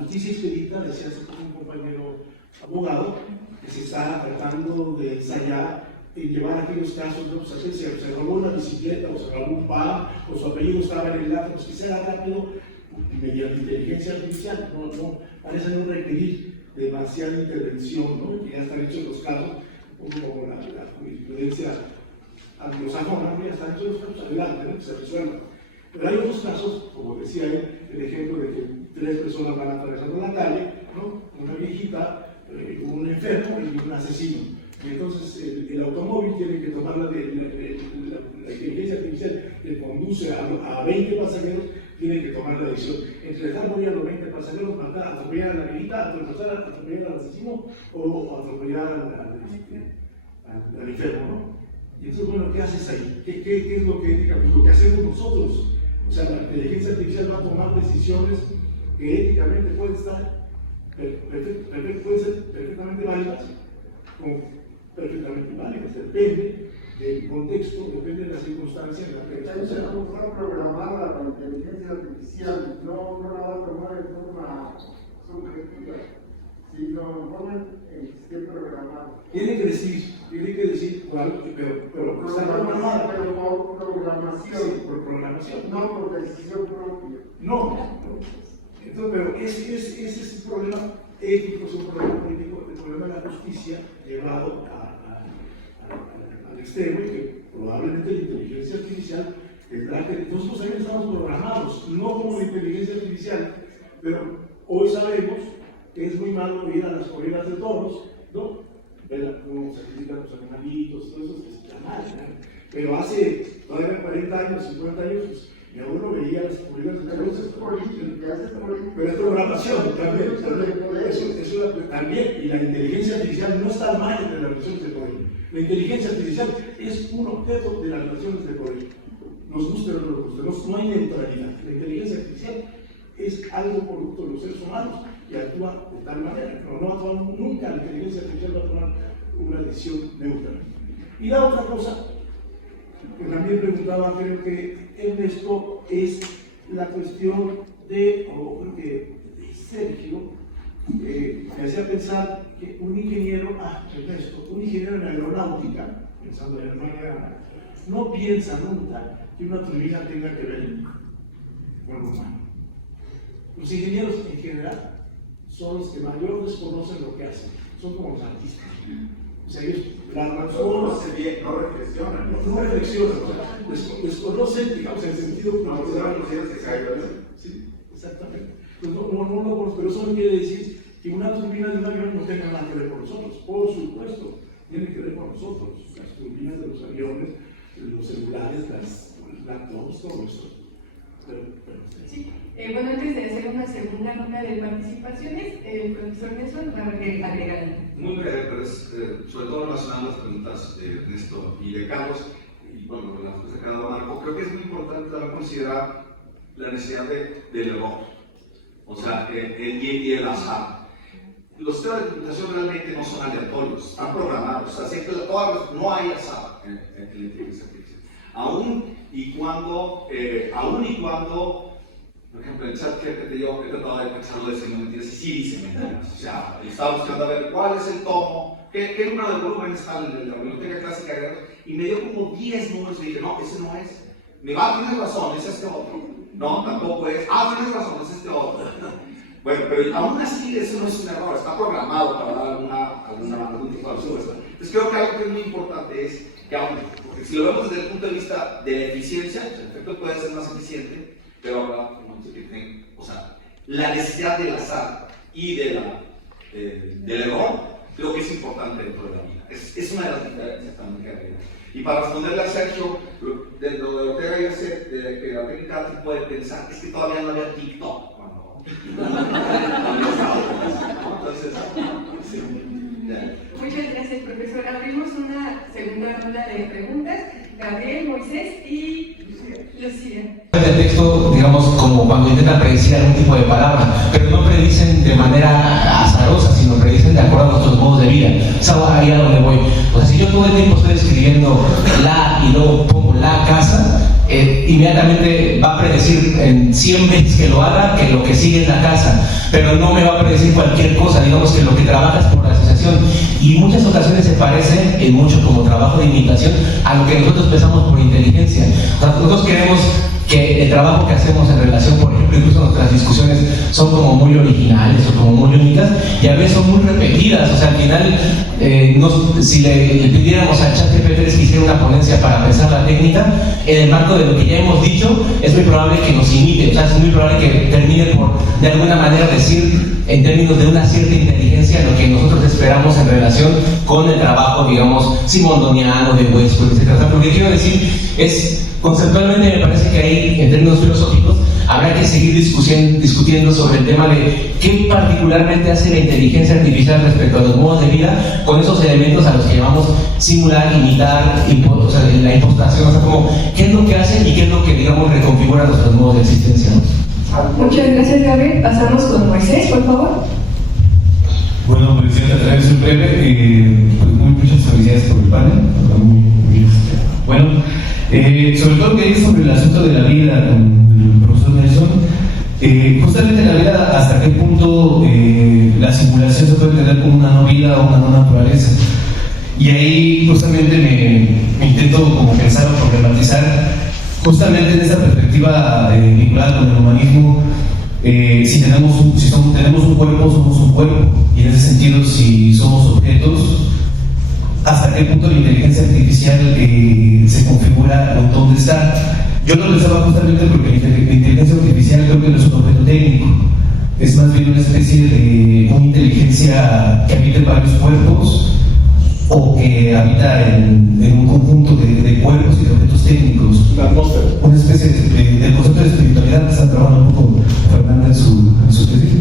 justicia expedita, decía hace poco un compañero abogado, que se está tratando de ensayar en llevar aquellos casos, ¿no? Pues, se robó una bicicleta, o se robó un pan, o su apellido estaba en el dato, pues que sea rápido mediante inteligencia artificial, no parece no requerir demasiada intervención, ¿no? Que ya están hechos los casos, como la jurisprudencia anglosajona, ya están hechos los casos, adelante, ¿no? Que se resuelvan. Pero hay otros casos, como decía él, el ejemplo de que 3 personas van atravesando la calle, ¿no? Una viejita, un enfermo y un asesino. Y entonces el automóvil tiene que tomar la inteligencia artificial que conduce a 20 pasajeros, tiene que tomar la decisión entre dejar morir a los 20 pasajeros, matar, atropellar a la viejita, atropellar al asesino o atropellar al enfermo, ¿no? Y entonces, bueno, ¿qué haces ahí? ¿Qué es lo que éticamente? Lo que hacemos nosotros. O sea, la inteligencia artificial va a tomar decisiones que éticamente pueden ser perfectamente válidas, como perfectamente válidas. Depende del contexto, depende de las circunstancias en las que está programada la inteligencia artificial, no la va a tomar de forma subjetiva, sino en forma esté programada. Tiene que decir, pero está programada. Pero por programación. Sí, por programación. No por decisión propia. No. Entonces, pero ese es un problema ético, es un problema político, el problema de la justicia llevado al extremo, y que probablemente la inteligencia artificial tendrá que. Nosotros también estamos programados, no como la inteligencia artificial, pero hoy sabemos que es muy malo ir a las corridas de toros, ¿no? Ver cómo sacrifican los animalitos, todo eso está mal, ¿no? Pero hace todavía 40 años, 50 años, pues, mi abuelo veía las corridas de toros. Pero es programación también. También, y la inteligencia artificial no está al margen de las relaciones de poder. La inteligencia artificial es un objeto de las relaciones de poder. Nos guste o no nos guste, no hay neutralidad. La inteligencia artificial es algo producto de los seres humanos y actúa de tal manera. No actúa nunca, la inteligencia artificial va a tomar una decisión neutral. Y la otra cosa que también preguntaba, creo que Ernesto, es la cuestión de, o creo que de Sergio, me hacía pensar que un ingeniero, Ernesto, un ingeniero en aeronáutica, pensando en Alemania, no piensa nunca que una turbina tenga que ver con el humano. Los ingenieros en general son los que mayor desconocen lo que hacen, son como los artistas. O sea, ellos no reflexionan. No reflexionan, o sea, desconocen, digamos, en el sentido sí, exactamente. Pues no, pero eso no quiere decir que una turbina de un avión no tenga nada que ver con nosotros. Por supuesto, tiene que ver con nosotros. Las turbinas de los aviones, los celulares, las laptops, todo eso. Sí. Bueno, antes de hacer una segunda ronda de participaciones, el profesor Nelson va a agregar algo. Muy breve, pero es sobre todo relacionado a las preguntas de Ernesto y de Carlos, y bueno, con la respuesta de cada Marco. Creo que es muy importante también considerar la necesidad del error, o sea, y el azar. Los sistemas de computación realmente no son aleatorios, están programados, o sea, siempre, no hay azar en la inteligencia artificial. Aún y cuando, por ejemplo, el chat GPT yo he tratado de pensarlo diciendo mentiras, y sí dice mentiras. O sea, estaba buscando a ver cuál es el tomo, qué número de volumen está en la biblioteca clásica, y me dio como 10 números y dije, no, ese no es. Me va, tienes razón, es este otro. No, tampoco es. Tienes razón, es este otro. Bueno, pero aún así eso no es un error, está programado para dar algún tipo de respuesta. Entonces creo que algo que es muy importante es que porque si lo vemos desde el punto de vista de la eficiencia, el efecto puede ser más eficiente, pero habrá momentos que tienen, o sea, la necesidad del azar y del error lo que es importante dentro de la vida. Es una de las diferencias también que hay. Y para responderle a Sergio, de lo de Ortega y Gasset, de que la técnica puede pensar, es que todavía no había TikTok cuando entonces, sí. Muchas gracias, profesor. Abrimos una segunda ronda de preguntas. Gabriel, Moisés y Lucía. El texto, digamos, como cuando intentan predecir algún tipo de palabra, pero no predicen de manera azarosa, sino predicen de acuerdo a nuestros modos de vida. ¿Sabes ahí a dónde voy? O sea, si yo todo el tiempo estoy escribiendo la y luego pongo la casa, inmediatamente va a predecir en 100 veces que lo haga que lo que sigue es la casa, pero no me va a predecir cualquier cosa, digamos que lo que trabaja es por asociación, y en muchas ocasiones se parece, en mucho como trabajo de imitación, a lo que nosotros pensamos por inteligencia. O sea, nosotros queremos que el trabajo que hacemos en relación, por ejemplo, incluso nuestras discusiones son como muy originales o como muy únicas, y a veces son muy repetidas. O sea, al final, si le pidiéramos a ChatGPT que hiciera una ponencia para pensar la técnica, en el marco de lo que ya hemos dicho, es muy probable que nos imite. O sea, es muy probable que termine por, de alguna manera, decir, en términos de una cierta inteligencia, lo que nosotros esperamos en relación con el trabajo, digamos, simondoniano, de Westphal, etc. O sea, lo que quiero decir es, conceptualmente me parece que ahí, en términos filosóficos, habrá que seguir discutiendo sobre el tema de qué particularmente hace la inteligencia artificial respecto a los modos de vida con esos elementos a los que llamamos simular, imitar, o sea, la impostación, o sea, como qué es lo que hacen y qué es lo que, digamos, reconfigura nuestros modos de existencia, ¿no? Muchas gracias, Gabriel. Pasamos con Moisés, por favor. Bueno, presidente, a través de un breve, pues muchas felicidades por el panel. Bueno, sobre todo que es sobre el asunto de la vida con el profesor Nelson, justamente la vida, hasta qué punto la simulación se puede entender como una no vida o una no naturaleza. Y ahí justamente me intento como pensar o problematizar justamente en esa perspectiva vinculada con el humanismo. Si tenemos un cuerpo, somos un cuerpo, y en ese sentido, si somos objetos, hasta qué punto la inteligencia artificial se configura o dónde está. Yo lo pensaba justamente porque la inteligencia artificial creo que no es un objeto técnico, es más bien una especie de una inteligencia que habita en varios cuerpos o que habita en un conjunto de cuerpos y de objetos técnicos. La atmósfera. Una especie del concepto de espiritualidad que está trabajando un poco Fernanda en su tesis.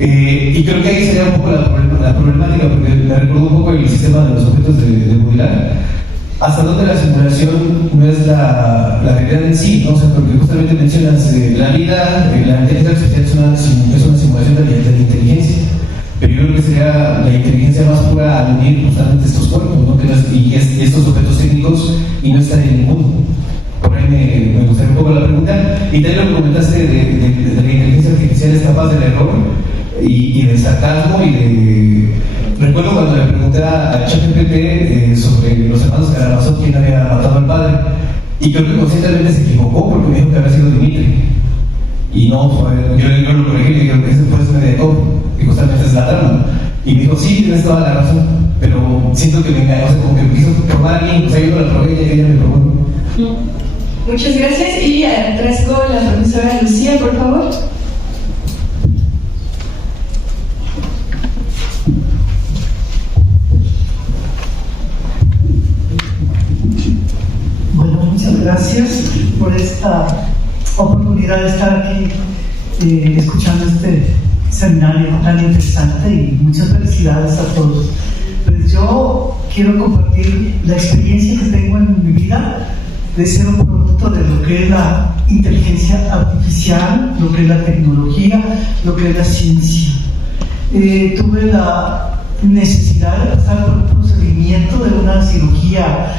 Y creo que ahí sería un poco la problemática, porque me recordó un poco el sistema de los objetos de Baudrillard. Hasta dónde la simulación no es la realidad en sí, ¿no? O sea, porque justamente mencionas la vida, la inteligencia artificial es una simulación de la inteligencia. Pero yo creo que sería la inteligencia más pura al unir justamente estos cuerpos, ¿no? Y estos objetos técnicos, y no estar en ninguno. Por ahí me gustaría un poco la pregunta. Y también lo que comentaste de la inteligencia artificial es capaz del error y del sarcasmo y de... Recuerdo cuando le pregunté a ChatGPT sobre los hermanos Karamazov, quién había matado al padre, y creo que conscientemente se equivocó porque me dijo que había sido Dimitri. Y no, yo lo corregí y le dije que ese fue su Mediakov, que justamente es la trama. Y me dijo, sí, tienes toda la razón, pero siento que me engañó, o sea, como que me quiso probar a mí, o sea, yo no la probé y ella me probó. Muchas gracias. Y atrás con la profesora Lucía, por favor. Bueno, muchas gracias por esta oportunidad de estar aquí escuchando este seminario tan interesante, y muchas felicidades a todos. Pues yo quiero compartir la experiencia que tengo en mi vida de ser un producto de lo que es la inteligencia artificial, lo que es la tecnología, lo que es la ciencia. Tuve la necesidad de pasar por un procedimiento de una cirugía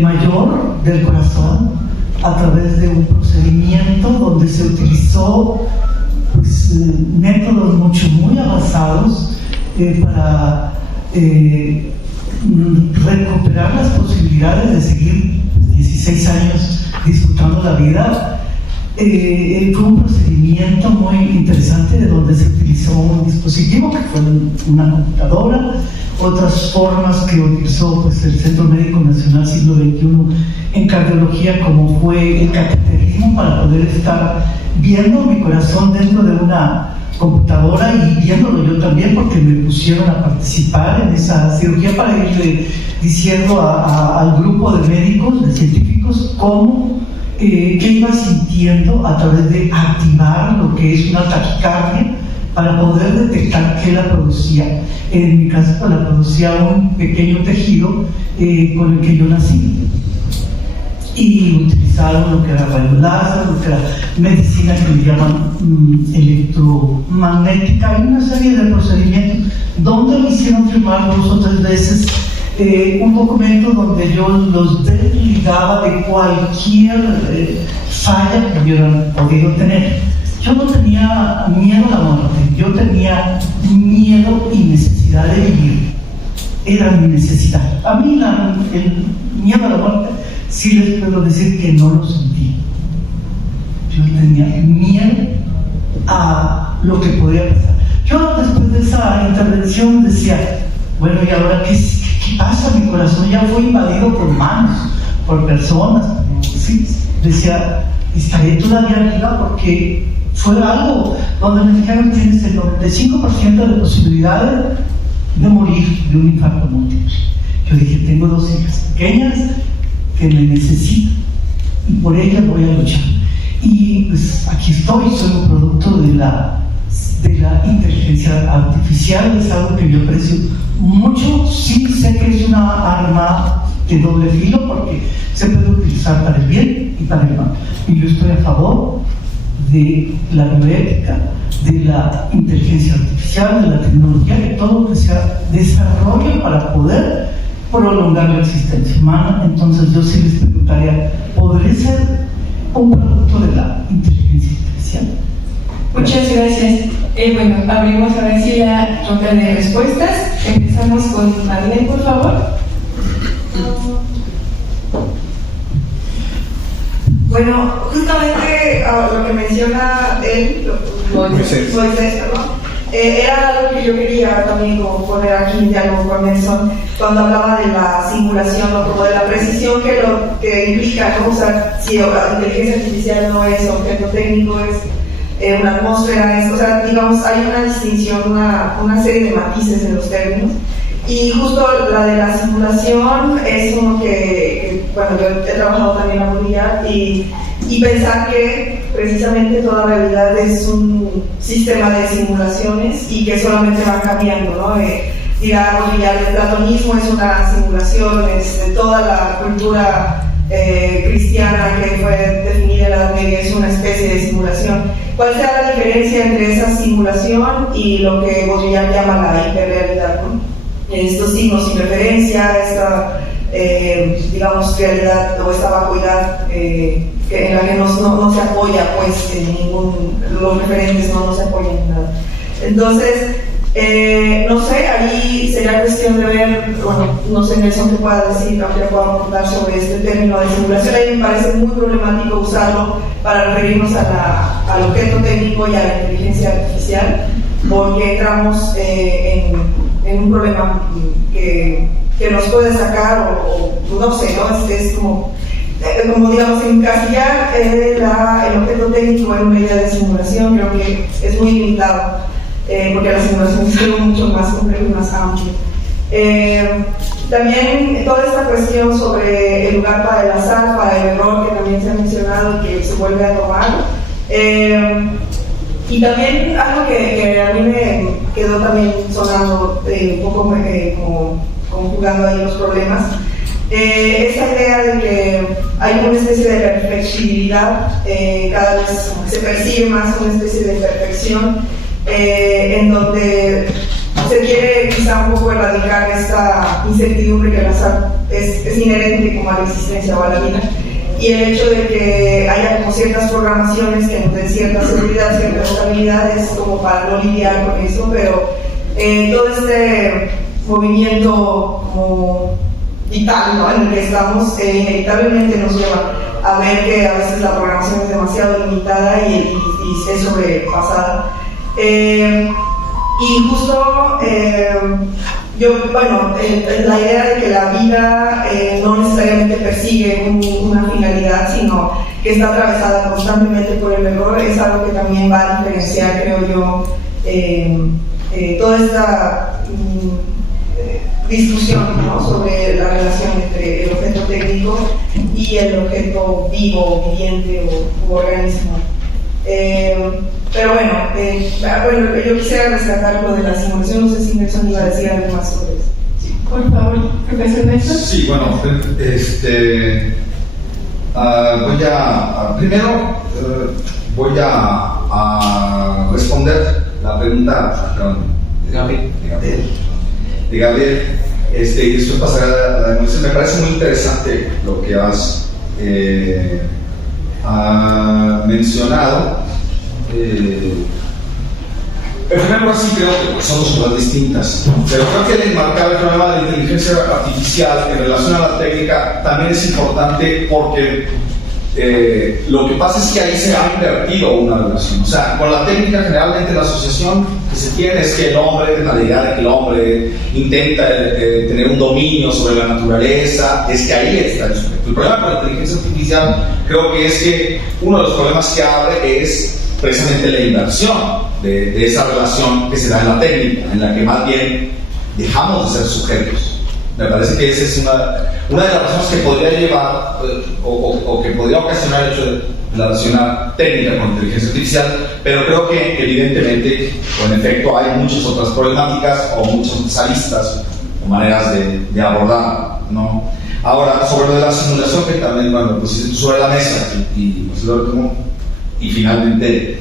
mayor del corazón a través de un procedimiento donde se utilizó pues, métodos muy avanzados para recuperar las posibilidades de seguir 16 años disfrutando la vida. Fue un procedimiento muy interesante de donde se utilizó un dispositivo que fue una computadora, otras formas que utilizó pues, el Centro Médico Nacional Siglo XXI en cardiología, como fue el cateterismo, para poder estar viendo mi corazón dentro de una computadora y viéndolo yo también, porque me pusieron a participar en esa cirugía para irle diciendo al grupo de médicos, de científicos, cómo, qué iba sintiendo a través de activar lo que es una taquicardia para poder detectar qué la producía. En mi caso, pues, la producía un pequeño tejido con el que yo nací. Y utilizaron lo que era rayos láser, lo que era medicina que le llaman electromagnética, y una serie de procedimientos donde me hicieron firmar 2 o 3 veces un documento donde yo los desligaba de cualquier falla que hubieran podido tener. Yo no tenía miedo a la muerte, yo tenía miedo y necesidad de vivir. Era mi necesidad. A mí el miedo a la muerte, sí les puedo decir que no lo sentí. Yo tenía miedo a lo que podía pasar. Yo después de esa intervención decía, bueno, ¿y ahora qué pasa? Mi corazón ya fue invadido por manos, por personas. Sí, decía, estaré todavía viva, porque fue algo donde me dijeron tienes el 95% de posibilidades de morir de un infarto múltiple. Yo dije, tengo 2 hijas pequeñas que me necesitan y por ellas voy a luchar. Y pues aquí estoy, soy un producto de la inteligencia artificial, es algo que yo aprecio mucho. Sí sé que es una arma de doble filo porque se puede utilizar para el bien y para el mal. Y yo estoy a favor de la bioética, de la inteligencia artificial, de la tecnología, de todo lo que sea desarrollo para poder prolongar la existencia humana. Entonces yo sí les preguntaría, ¿podré ser un producto de la inteligencia artificial? Muchas gracias. Bueno, abrimos ahora sí la ronda de respuestas. Empezamos con Marlene, por favor. Bueno, justamente lo que menciona él, Moisés, ¿no? Era algo que yo quería también como poner aquí en diálogo con Nelson cuando hablaba de la simulación o como de la precisión que lo que implica, ¿no? O sea, si la inteligencia artificial no es objeto técnico, es una atmósfera, o sea, digamos, hay una distinción, una serie de matices en los términos. Y justo la de la simulación es como que bueno, yo he trabajado también en la movilidad y pensar que precisamente toda realidad es un sistema de simulaciones y que solamente van cambiando, ¿no? Dirá Baudrillard, el platonismo es una simulación, es toda la cultura cristiana que fue definida en la Edad Media es una especie de simulación. ¿Cuál será la diferencia entre esa simulación y lo que Baudrillard llama la hiperrealidad, ¿no? Estos signos sin referencia, esta digamos realidad o esta vacuidad en la que no se apoya pues en los referentes no se apoyan en nada. Entonces no sé, ahí sería cuestión de ver, bueno, no sé Nelson que pueda decir, que pueda aportar sobre este término de simulación. A mí me parece muy problemático usarlo para referirnos al objeto técnico y a la inteligencia artificial, porque entramos en un problema que nos puede sacar o no sé, ¿no? Es como digamos encasillar el objeto técnico en una idea de simulación. Creo que es muy limitado porque la simulación es algo mucho más complejo y más amplio. También toda esta cuestión sobre el lugar para el azar, para el error, que también se ha mencionado y que se vuelve a tomar. Y también algo que a mí me quedó también sonando un poco como jugando ahí los problemas, esta idea de que hay una especie de perfectibilidad, cada vez se percibe más una especie de perfección, en donde se quiere quizá un poco erradicar esta incertidumbre que el azar es inherente como a la existencia o a la vida. Y el hecho de que haya como ciertas programaciones que nos den cierta seguridad, cierta estabilidad, es como para no lidiar con eso, pero todo este movimiento como vital, ¿no?, en el que estamos, inevitablemente nos lleva a ver que a veces la programación es demasiado limitada y es sobrepasada. Y justo la idea de que la vida no necesariamente persigue una finalidad, sino que está atravesada constantemente por el error, es algo que también va a diferenciar, creo yo, toda esta discusión, ¿no?, sobre la relación entre el objeto técnico y el objeto vivo, viviente u organismo. Pero bueno, yo quisiera rescatar lo de la simulación. No sé si Nelson iba a decir algo más sobre eso. Sí, por favor, profesor Nelson. Sí, bueno, primero voy a responder la pregunta de Gabriel, y después pasar a la demostración. Me parece muy interesante lo que has mencionado. En primer lugar, sí creo que son dos cosas distintas, pero creo que el enmarcar el problema de la inteligencia artificial en relación a la técnica también es importante, porque lo que pasa es que ahí se ha invertido una relación. O sea, con la técnica generalmente la asociación que se tiene es que el hombre, la idea de que el hombre intenta tener un dominio sobre la naturaleza, es que ahí está el sujeto. El problema con la inteligencia artificial creo que es que uno de los problemas que abre es precisamente la inversión de esa relación que se da en la técnica, en la que más bien dejamos de ser sujetos. Me parece que esa es una de las razones que podría llevar o que podría ocasionar el hecho de relacionar técnica con inteligencia artificial, pero creo que evidentemente o en efecto hay muchas otras problemáticas o muchas otras aristas o maneras de abordarlo, ¿no? Ahora, sobre lo de la simulación, que también pusiste sobre la mesa y lo retomo, y finalmente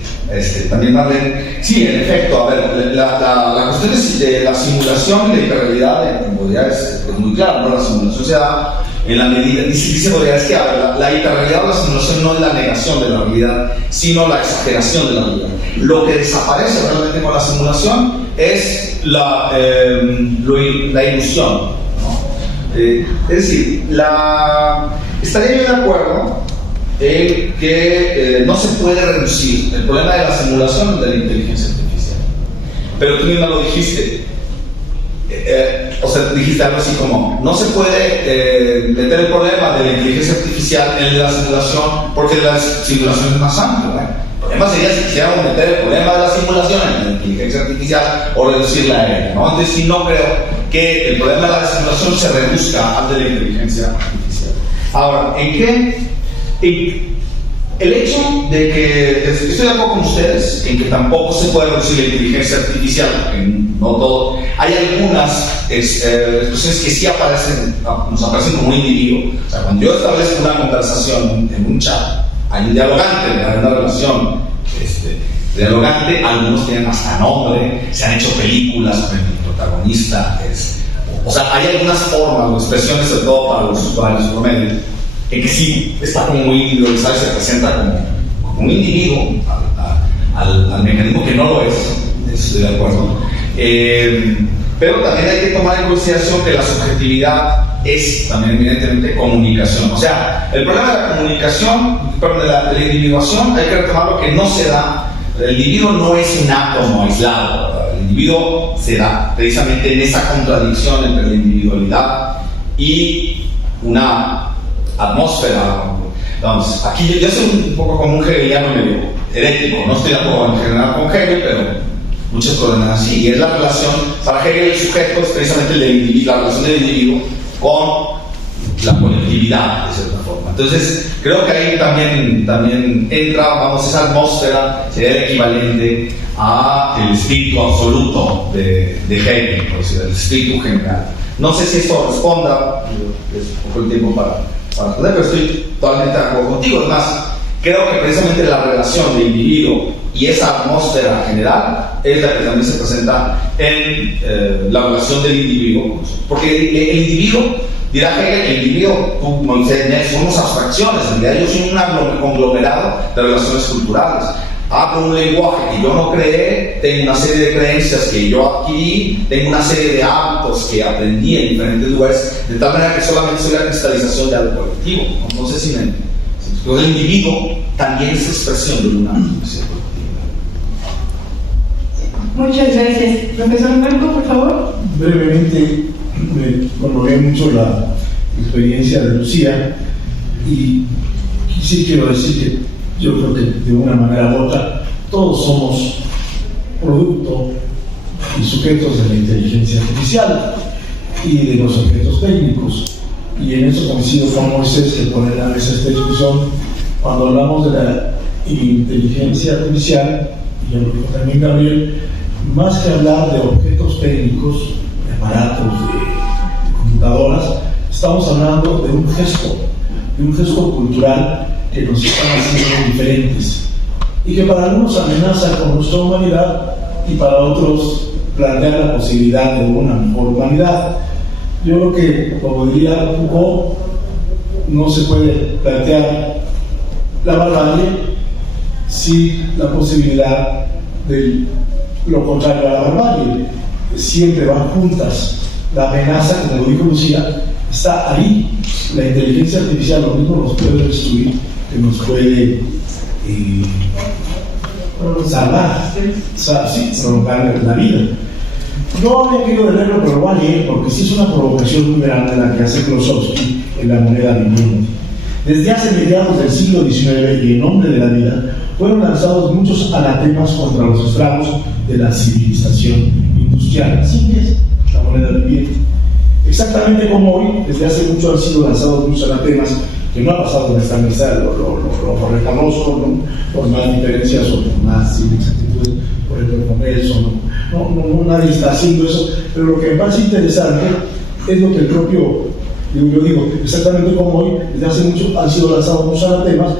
también darle, sí, en efecto, a ver, la cuestión de la simulación y la hiperrealidad en realidad es muy clara, ¿no? La simulación se da en la medida, dice Baudrillard, es que a ver, la hiperrealidad o la simulación no es la negación de la realidad, sino la exageración de la realidad. Lo que desaparece realmente con la simulación es la ilusión, ¿no? Es decir, estaría yo de acuerdo en que no se puede reducir el problema de la simulación de la inteligencia artificial, pero tú misma lo dijiste, o sea, dijiste algo así como no se puede meter el problema de la inteligencia artificial en la simulación porque la simulación es más amplia, ¿no? El problema sería si quisiéramos meter el problema de la simulación en la inteligencia artificial o reducirla a ella, ¿no? Entonces sí, no creo que el problema de la simulación se reduzca al de la inteligencia artificial. Ahora, ¿en qué? El hecho de que, estoy de acuerdo con ustedes en que tampoco se puede reducir la inteligencia artificial, porque no todo, hay algunas expresiones que sí nos aparecen como un individuo. O sea, cuando yo establezco una conversación en un chat, hay un dialogante, hay una relación dialogante, algunos tienen hasta nombre, se han hecho películas con el protagonista, o sea, hay algunas formas o expresiones, sobre todo para los usuarios promedios, en que sí está como muy individualizado y se presenta como un individuo al mecanismo que no lo es, estoy de acuerdo. Pero también hay que tomar en consideración que la subjetividad es también evidentemente comunicación. O sea, el problema de la comunicación, perdón, de la individuación, hay que retomarlo que no se da. El individuo no es un átomo aislado, ¿verdad? El individuo se da precisamente en esa contradicción entre la individualidad y una atmósfera. Entonces, aquí yo soy un poco como un hegeliano medio herético, no estoy de acuerdo en general con Hegel, pero muchas cosas así, y es la relación, para Hegel el sujeto es precisamente el del individuo, la relación del individuo con la colectividad, de cierta forma. Entonces, creo que ahí también entra, vamos, esa atmósfera sería el equivalente al espíritu absoluto de Hegel, por decir, el espíritu general. No sé si esto responda, es un poco el tiempo para responder, pero estoy totalmente de acuerdo contigo. Es más, creo que precisamente la relación de individuo y esa atmósfera general es la que también se presenta en la relación del individuo. Porque el individuo, dirá Hegel, el individuo, son unas abstracciones, en realidad yo soy un conglomerado de relaciones culturales. Hablo un lenguaje que yo no creé, tengo una serie de creencias que yo adquirí, tengo una serie de hábitos que aprendí en diferentes lugares, de tal manera que solamente soy la cristalización de algo colectivo. No sé si el individuo también es expresión de una expresión colectiva. Muchas gracias. Profesor Marco, por favor. Brevemente, me conmovió mucho la experiencia de Lucía y sí quiero decir que yo creo que de una manera u otra todos somos producto y sujetos de la inteligencia artificial y de los objetos técnicos. Y en eso coincido con Moisés, que pone en la mesa esta discusión cuando hablamos de la inteligencia artificial, y ya lo dijo también Gabriel, más que hablar de objetos técnicos, de aparatos, de computadoras, estamos hablando de un gesto cultural que nos están haciendo diferentes y que para algunos amenaza con nuestra humanidad y para otros plantea la posibilidad de una mejor humanidad. Yo creo que, como diría Foucault, no se puede plantear la barbarie sin la posibilidad de lo contrario a la barbarie. Siempre van juntas. La amenaza, como lo dijo Lucía, está ahí. La inteligencia artificial lo mismo nos puede destruir que nos puede salvar, prolongar la vida. No había querido leerlo, pero lo voy a leer porque sí es una provocación muy grande la que hace Klosowski en La moneda viviente. Desde hace mediados del siglo XIX y en nombre de la vida, fueron lanzados muchos anatemas contra los estragos de la civilización industrial. Así es la moneda viviente. Exactamente como hoy, desde hace mucho han sido lanzados muchos anatemas que no ha pasado en esta mesa, lo reconozco, ¿no? Por más diferencias o por más inexactitudes, por ejemplo, con Nelson, nadie está haciendo eso, pero lo que me parece interesante es lo que el propio, yo digo, exactamente como hoy, desde hace mucho han sido lanzados muchos anatemas,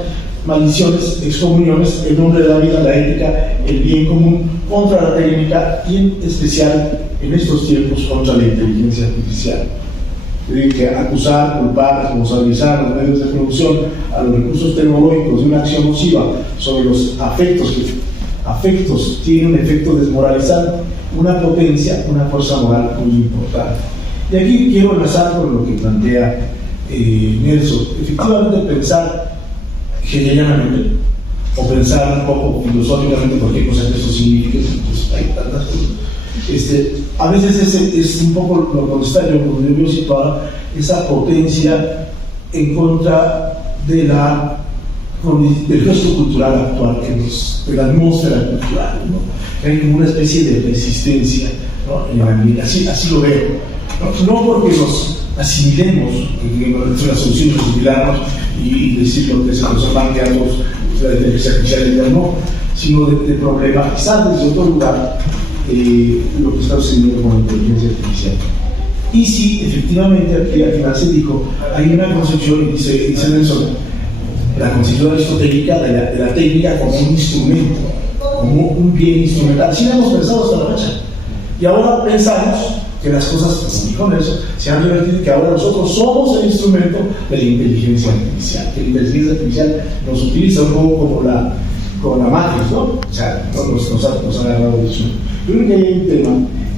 maldiciones, excomuniones, en nombre de la vida, la ética, el bien común, contra la técnica y en especial en estos tiempos contra la inteligencia artificial. Que acusar, culpar, responsabilizar a los medios de producción, a los recursos tecnológicos de una acción nociva sobre los afectos tiene un efecto desmoralizante, una potencia, una fuerza moral muy importante. Y aquí quiero enlazar con lo que plantea Nelson. Efectivamente, pensar hegelianamente o pensar un poco filosóficamente cualquier cosa que eso signifique, pues hay tantas cosas. A veces es un poco lo que está yo situaba, esa potencia en contra del gesto cultural actual, de la atmósfera cultural, ¿no? Hay como una especie de resistencia, ¿no? En la vida. Así lo veo. No porque nos asimilemos, que la solución es asimilarnos y decir lo que se nos plantea a todos, la inteligencia artificial, no, sino de problematizar desde otro lugar lo que está sucediendo con la inteligencia artificial. Y si efectivamente aquí al final se dijo, hay una concepción, y dice Nelson, la concepción aristotélica de la técnica como un instrumento, como un bien instrumental. Así lo hemos pensado hasta la fecha. Y ahora pensamos que las cosas, como dijo Nelson, se han revertido, que ahora nosotros somos el instrumento de la inteligencia artificial. Que la inteligencia artificial nos utiliza un poco como la Matrix, ¿no? O sea, nos ha agarrado de eso. Yo creo que hay un tema.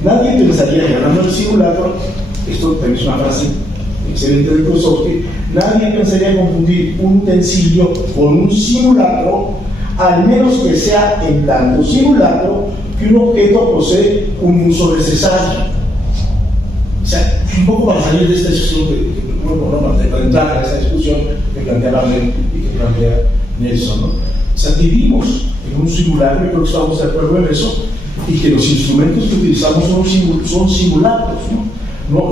Nadie pensaría que hablando del simulacro, esto también es una frase excelente de Klosowski, nadie pensaría confundir un utensilio con un simulacro, al menos que sea en tanto simulacro que un objeto posee un uso necesario. O sea, un poco para salir de esta discusión, para entrar a esta discusión que plantea Barlet y que plantea Nelson, ¿no? O sea, vivimos en un simulacro, y creo que estamos de acuerdo en eso, y que los instrumentos que utilizamos son simulacros, ¿no?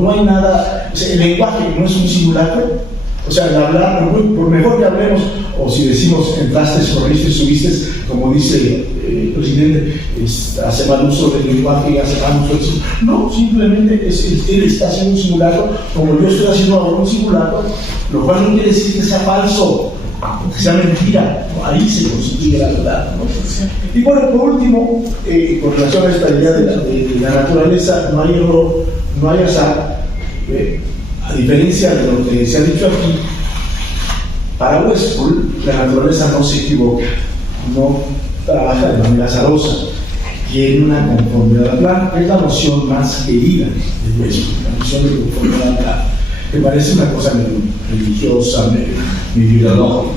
No hay nada, o sea, el lenguaje no es un simulacro, o sea, el hablar, por mejor que hablemos, o si decimos entraste, corriste, subiste, como dice el presidente, hace mal uso del lenguaje y hace mal uso de eso. No, simplemente él está haciendo un simulacro, como yo estoy haciendo ahora un simulacro, lo cual no quiere decir que sea falso, que sea mentira, ¿no? Ahí se consigue la verdad, ¿no? Y bueno, por último, con relación a esta idea de la naturaleza, no hay error, no hay azar, a diferencia de lo que se ha dicho aquí, para Westphal la naturaleza no se equivoca, no trabaja de manera azarosa, tiene una conformidad plana, es la noción más querida de Westphal, la noción de conformidad plana, que parece una cosa medio religiosa, medio ideológica,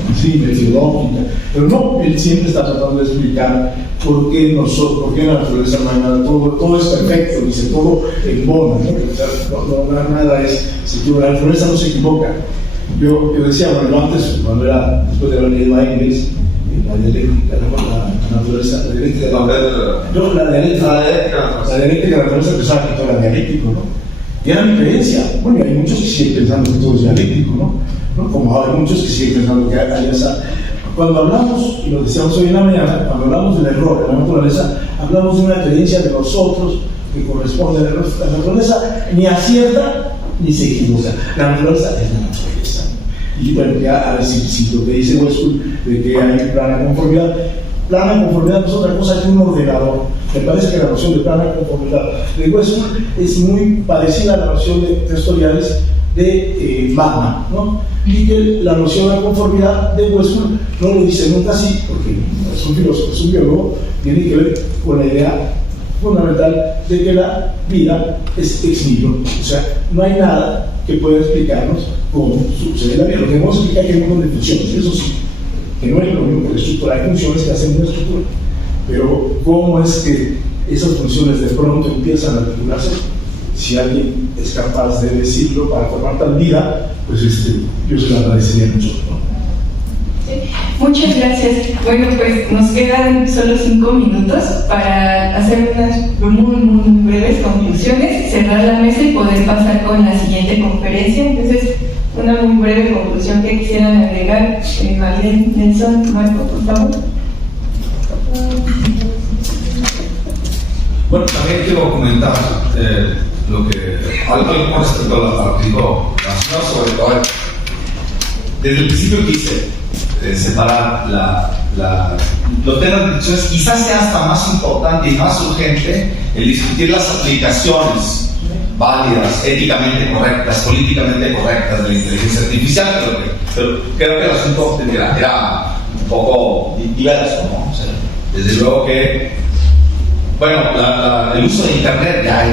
pero no, él siempre está tratando de explicar por qué en la naturaleza no hay nada, todo es perfecto, dice, todo embona, ¿no? Nada es, la naturaleza no se equivoca. Yo decía, bueno, antes, después de haber leído a Engels, la dialéctica, naturaleza, la dialéctica de No, la dialéctica de la naturaleza pensaba que todo era dialéctico, ¿no? Y era mi creencia. Bueno, hay muchos que siguen pensando que todo es dialéctico, ¿no? Como hay muchos que siguen pensando que hay esa... Cuando hablamos, y lo decíamos hoy en la mañana, cuando hablamos del error en la naturaleza, hablamos de una creencia de nosotros que corresponde a la naturaleza, ni acierta ni se equivoca. La naturaleza es la naturaleza. Y bueno, ya a ver si lo que dice Westwood de que hay plana conformidad no es otra cosa que un ordenador. Me parece que la noción de plana conformidad de Westwood es muy parecida a la noción de textuales de Magma, ¿no? Y que la noción de conformidad de Westwood no lo dice nunca así, porque es un filósofo, es un biólogo, tiene que ver con la idea fundamental de que la vida es ex nihilo, o sea, no hay nada que pueda explicarnos cómo sucede la vida. Lo que vamos a explicar es que hay un montón de funciones, eso sí, que no es lo mismo que la estructura, hay funciones que hacen una estructura, pero cómo es que esas funciones de pronto empiezan a articularse. Si alguien es capaz de decirlo para formar tal vida, pues yo se lo agradecería mucho, ¿no? Sí. Muchas gracias. Bueno, pues nos quedan solo 5 minutos para hacer unas muy breves conclusiones, cerrar la mesa y poder pasar con la siguiente conferencia. Entonces, una muy breve conclusión que quisieran agregar, Marlene, Nelson, Marco, por favor. Bueno, también quiero comentar algo con respecto a la participación, sobre todo desde el principio quise separar los temas de discusiones. Quizás sea hasta más importante y más urgente el discutir las aplicaciones válidas, éticamente correctas, políticamente correctas de la inteligencia artificial, pero creo que el asunto era un poco diverso, ¿no? O sea, desde luego que, bueno, el uso de Internet ya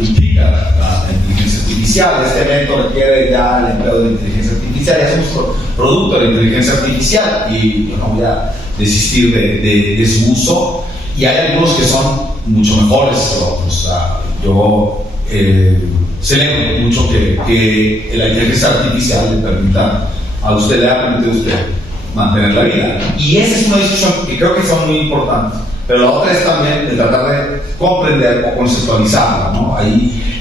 implica la inteligencia artificial. Este evento requiere ya el empleo de la inteligencia artificial, ya somos producto de la inteligencia artificial y yo no voy a desistir de su uso. Y hay algunos que son mucho mejores que otros. Yo celebro mucho que la inteligencia artificial le permita a usted, le ha permitido a usted mantener la vida. Y esa es una discusión que creo que son muy importantes. Pero la otra es también el tratar de comprender o conceptualizarla, ¿no?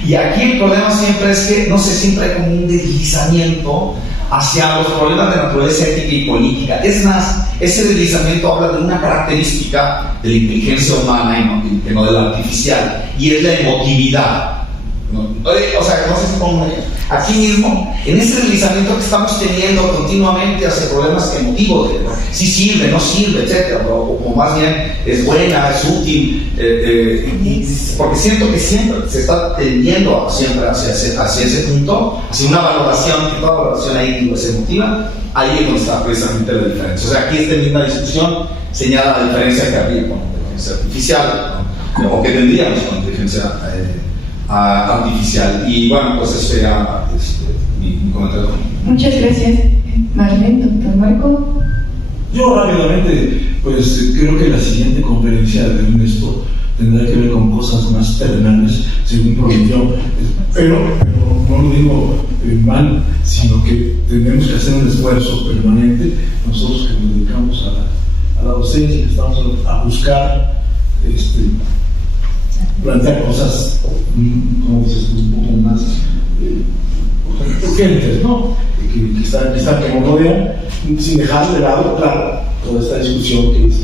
Y aquí el problema siempre es que, no sé, siempre hay como un deslizamiento hacia los problemas de naturaleza ética y política. Es más, ese deslizamiento habla de una característica de la inteligencia humana y no de la artificial, y es la emotividad. O sea, no sé si pongo aquí mismo, en ese deslizamiento que estamos teniendo continuamente hacia problemas emotivos, si sirve, no sirve, etcétera, o más bien es buena, es útil, porque siento que siempre se está tendiendo siempre hacia ese punto, hacia una valoración, que toda valoración ahí es emotiva. Ahí es donde está precisamente la diferencia. O sea, aquí esta misma discusión señala la diferencia que había con la inteligencia artificial, ¿no? O que tendríamos con la inteligencia artificial. Y bueno, pues ese sería mi comentario. Muchas gracias, Marlene. Doctor Marco. Yo rápidamente, pues creo que la siguiente conferencia de UNESCO tendrá que ver con cosas más terrenales, según prometió, pero no lo digo mal, sino que tenemos que hacer un esfuerzo permanente, nosotros que nos dedicamos a la docencia, que estamos a buscar plantear cosas, como dices tú, un poco más urgentes, ¿no? Que están como rodean, sin dejar de lado, claro, toda esta discusión que es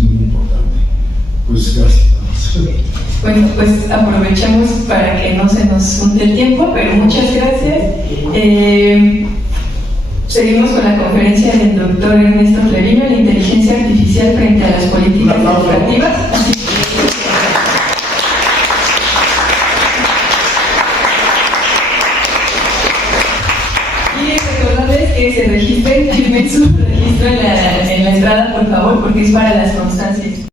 muy importante. Pues gracias. Bueno, pues aprovechamos para que no se nos hunde el tiempo, pero muchas gracias. Seguimos con la conferencia del doctor Ernesto Treviño, la inteligencia artificial frente a las políticas educativas. Y recordarles que se registren, firmen su registro en la entrada, por favor, porque es para las constancias.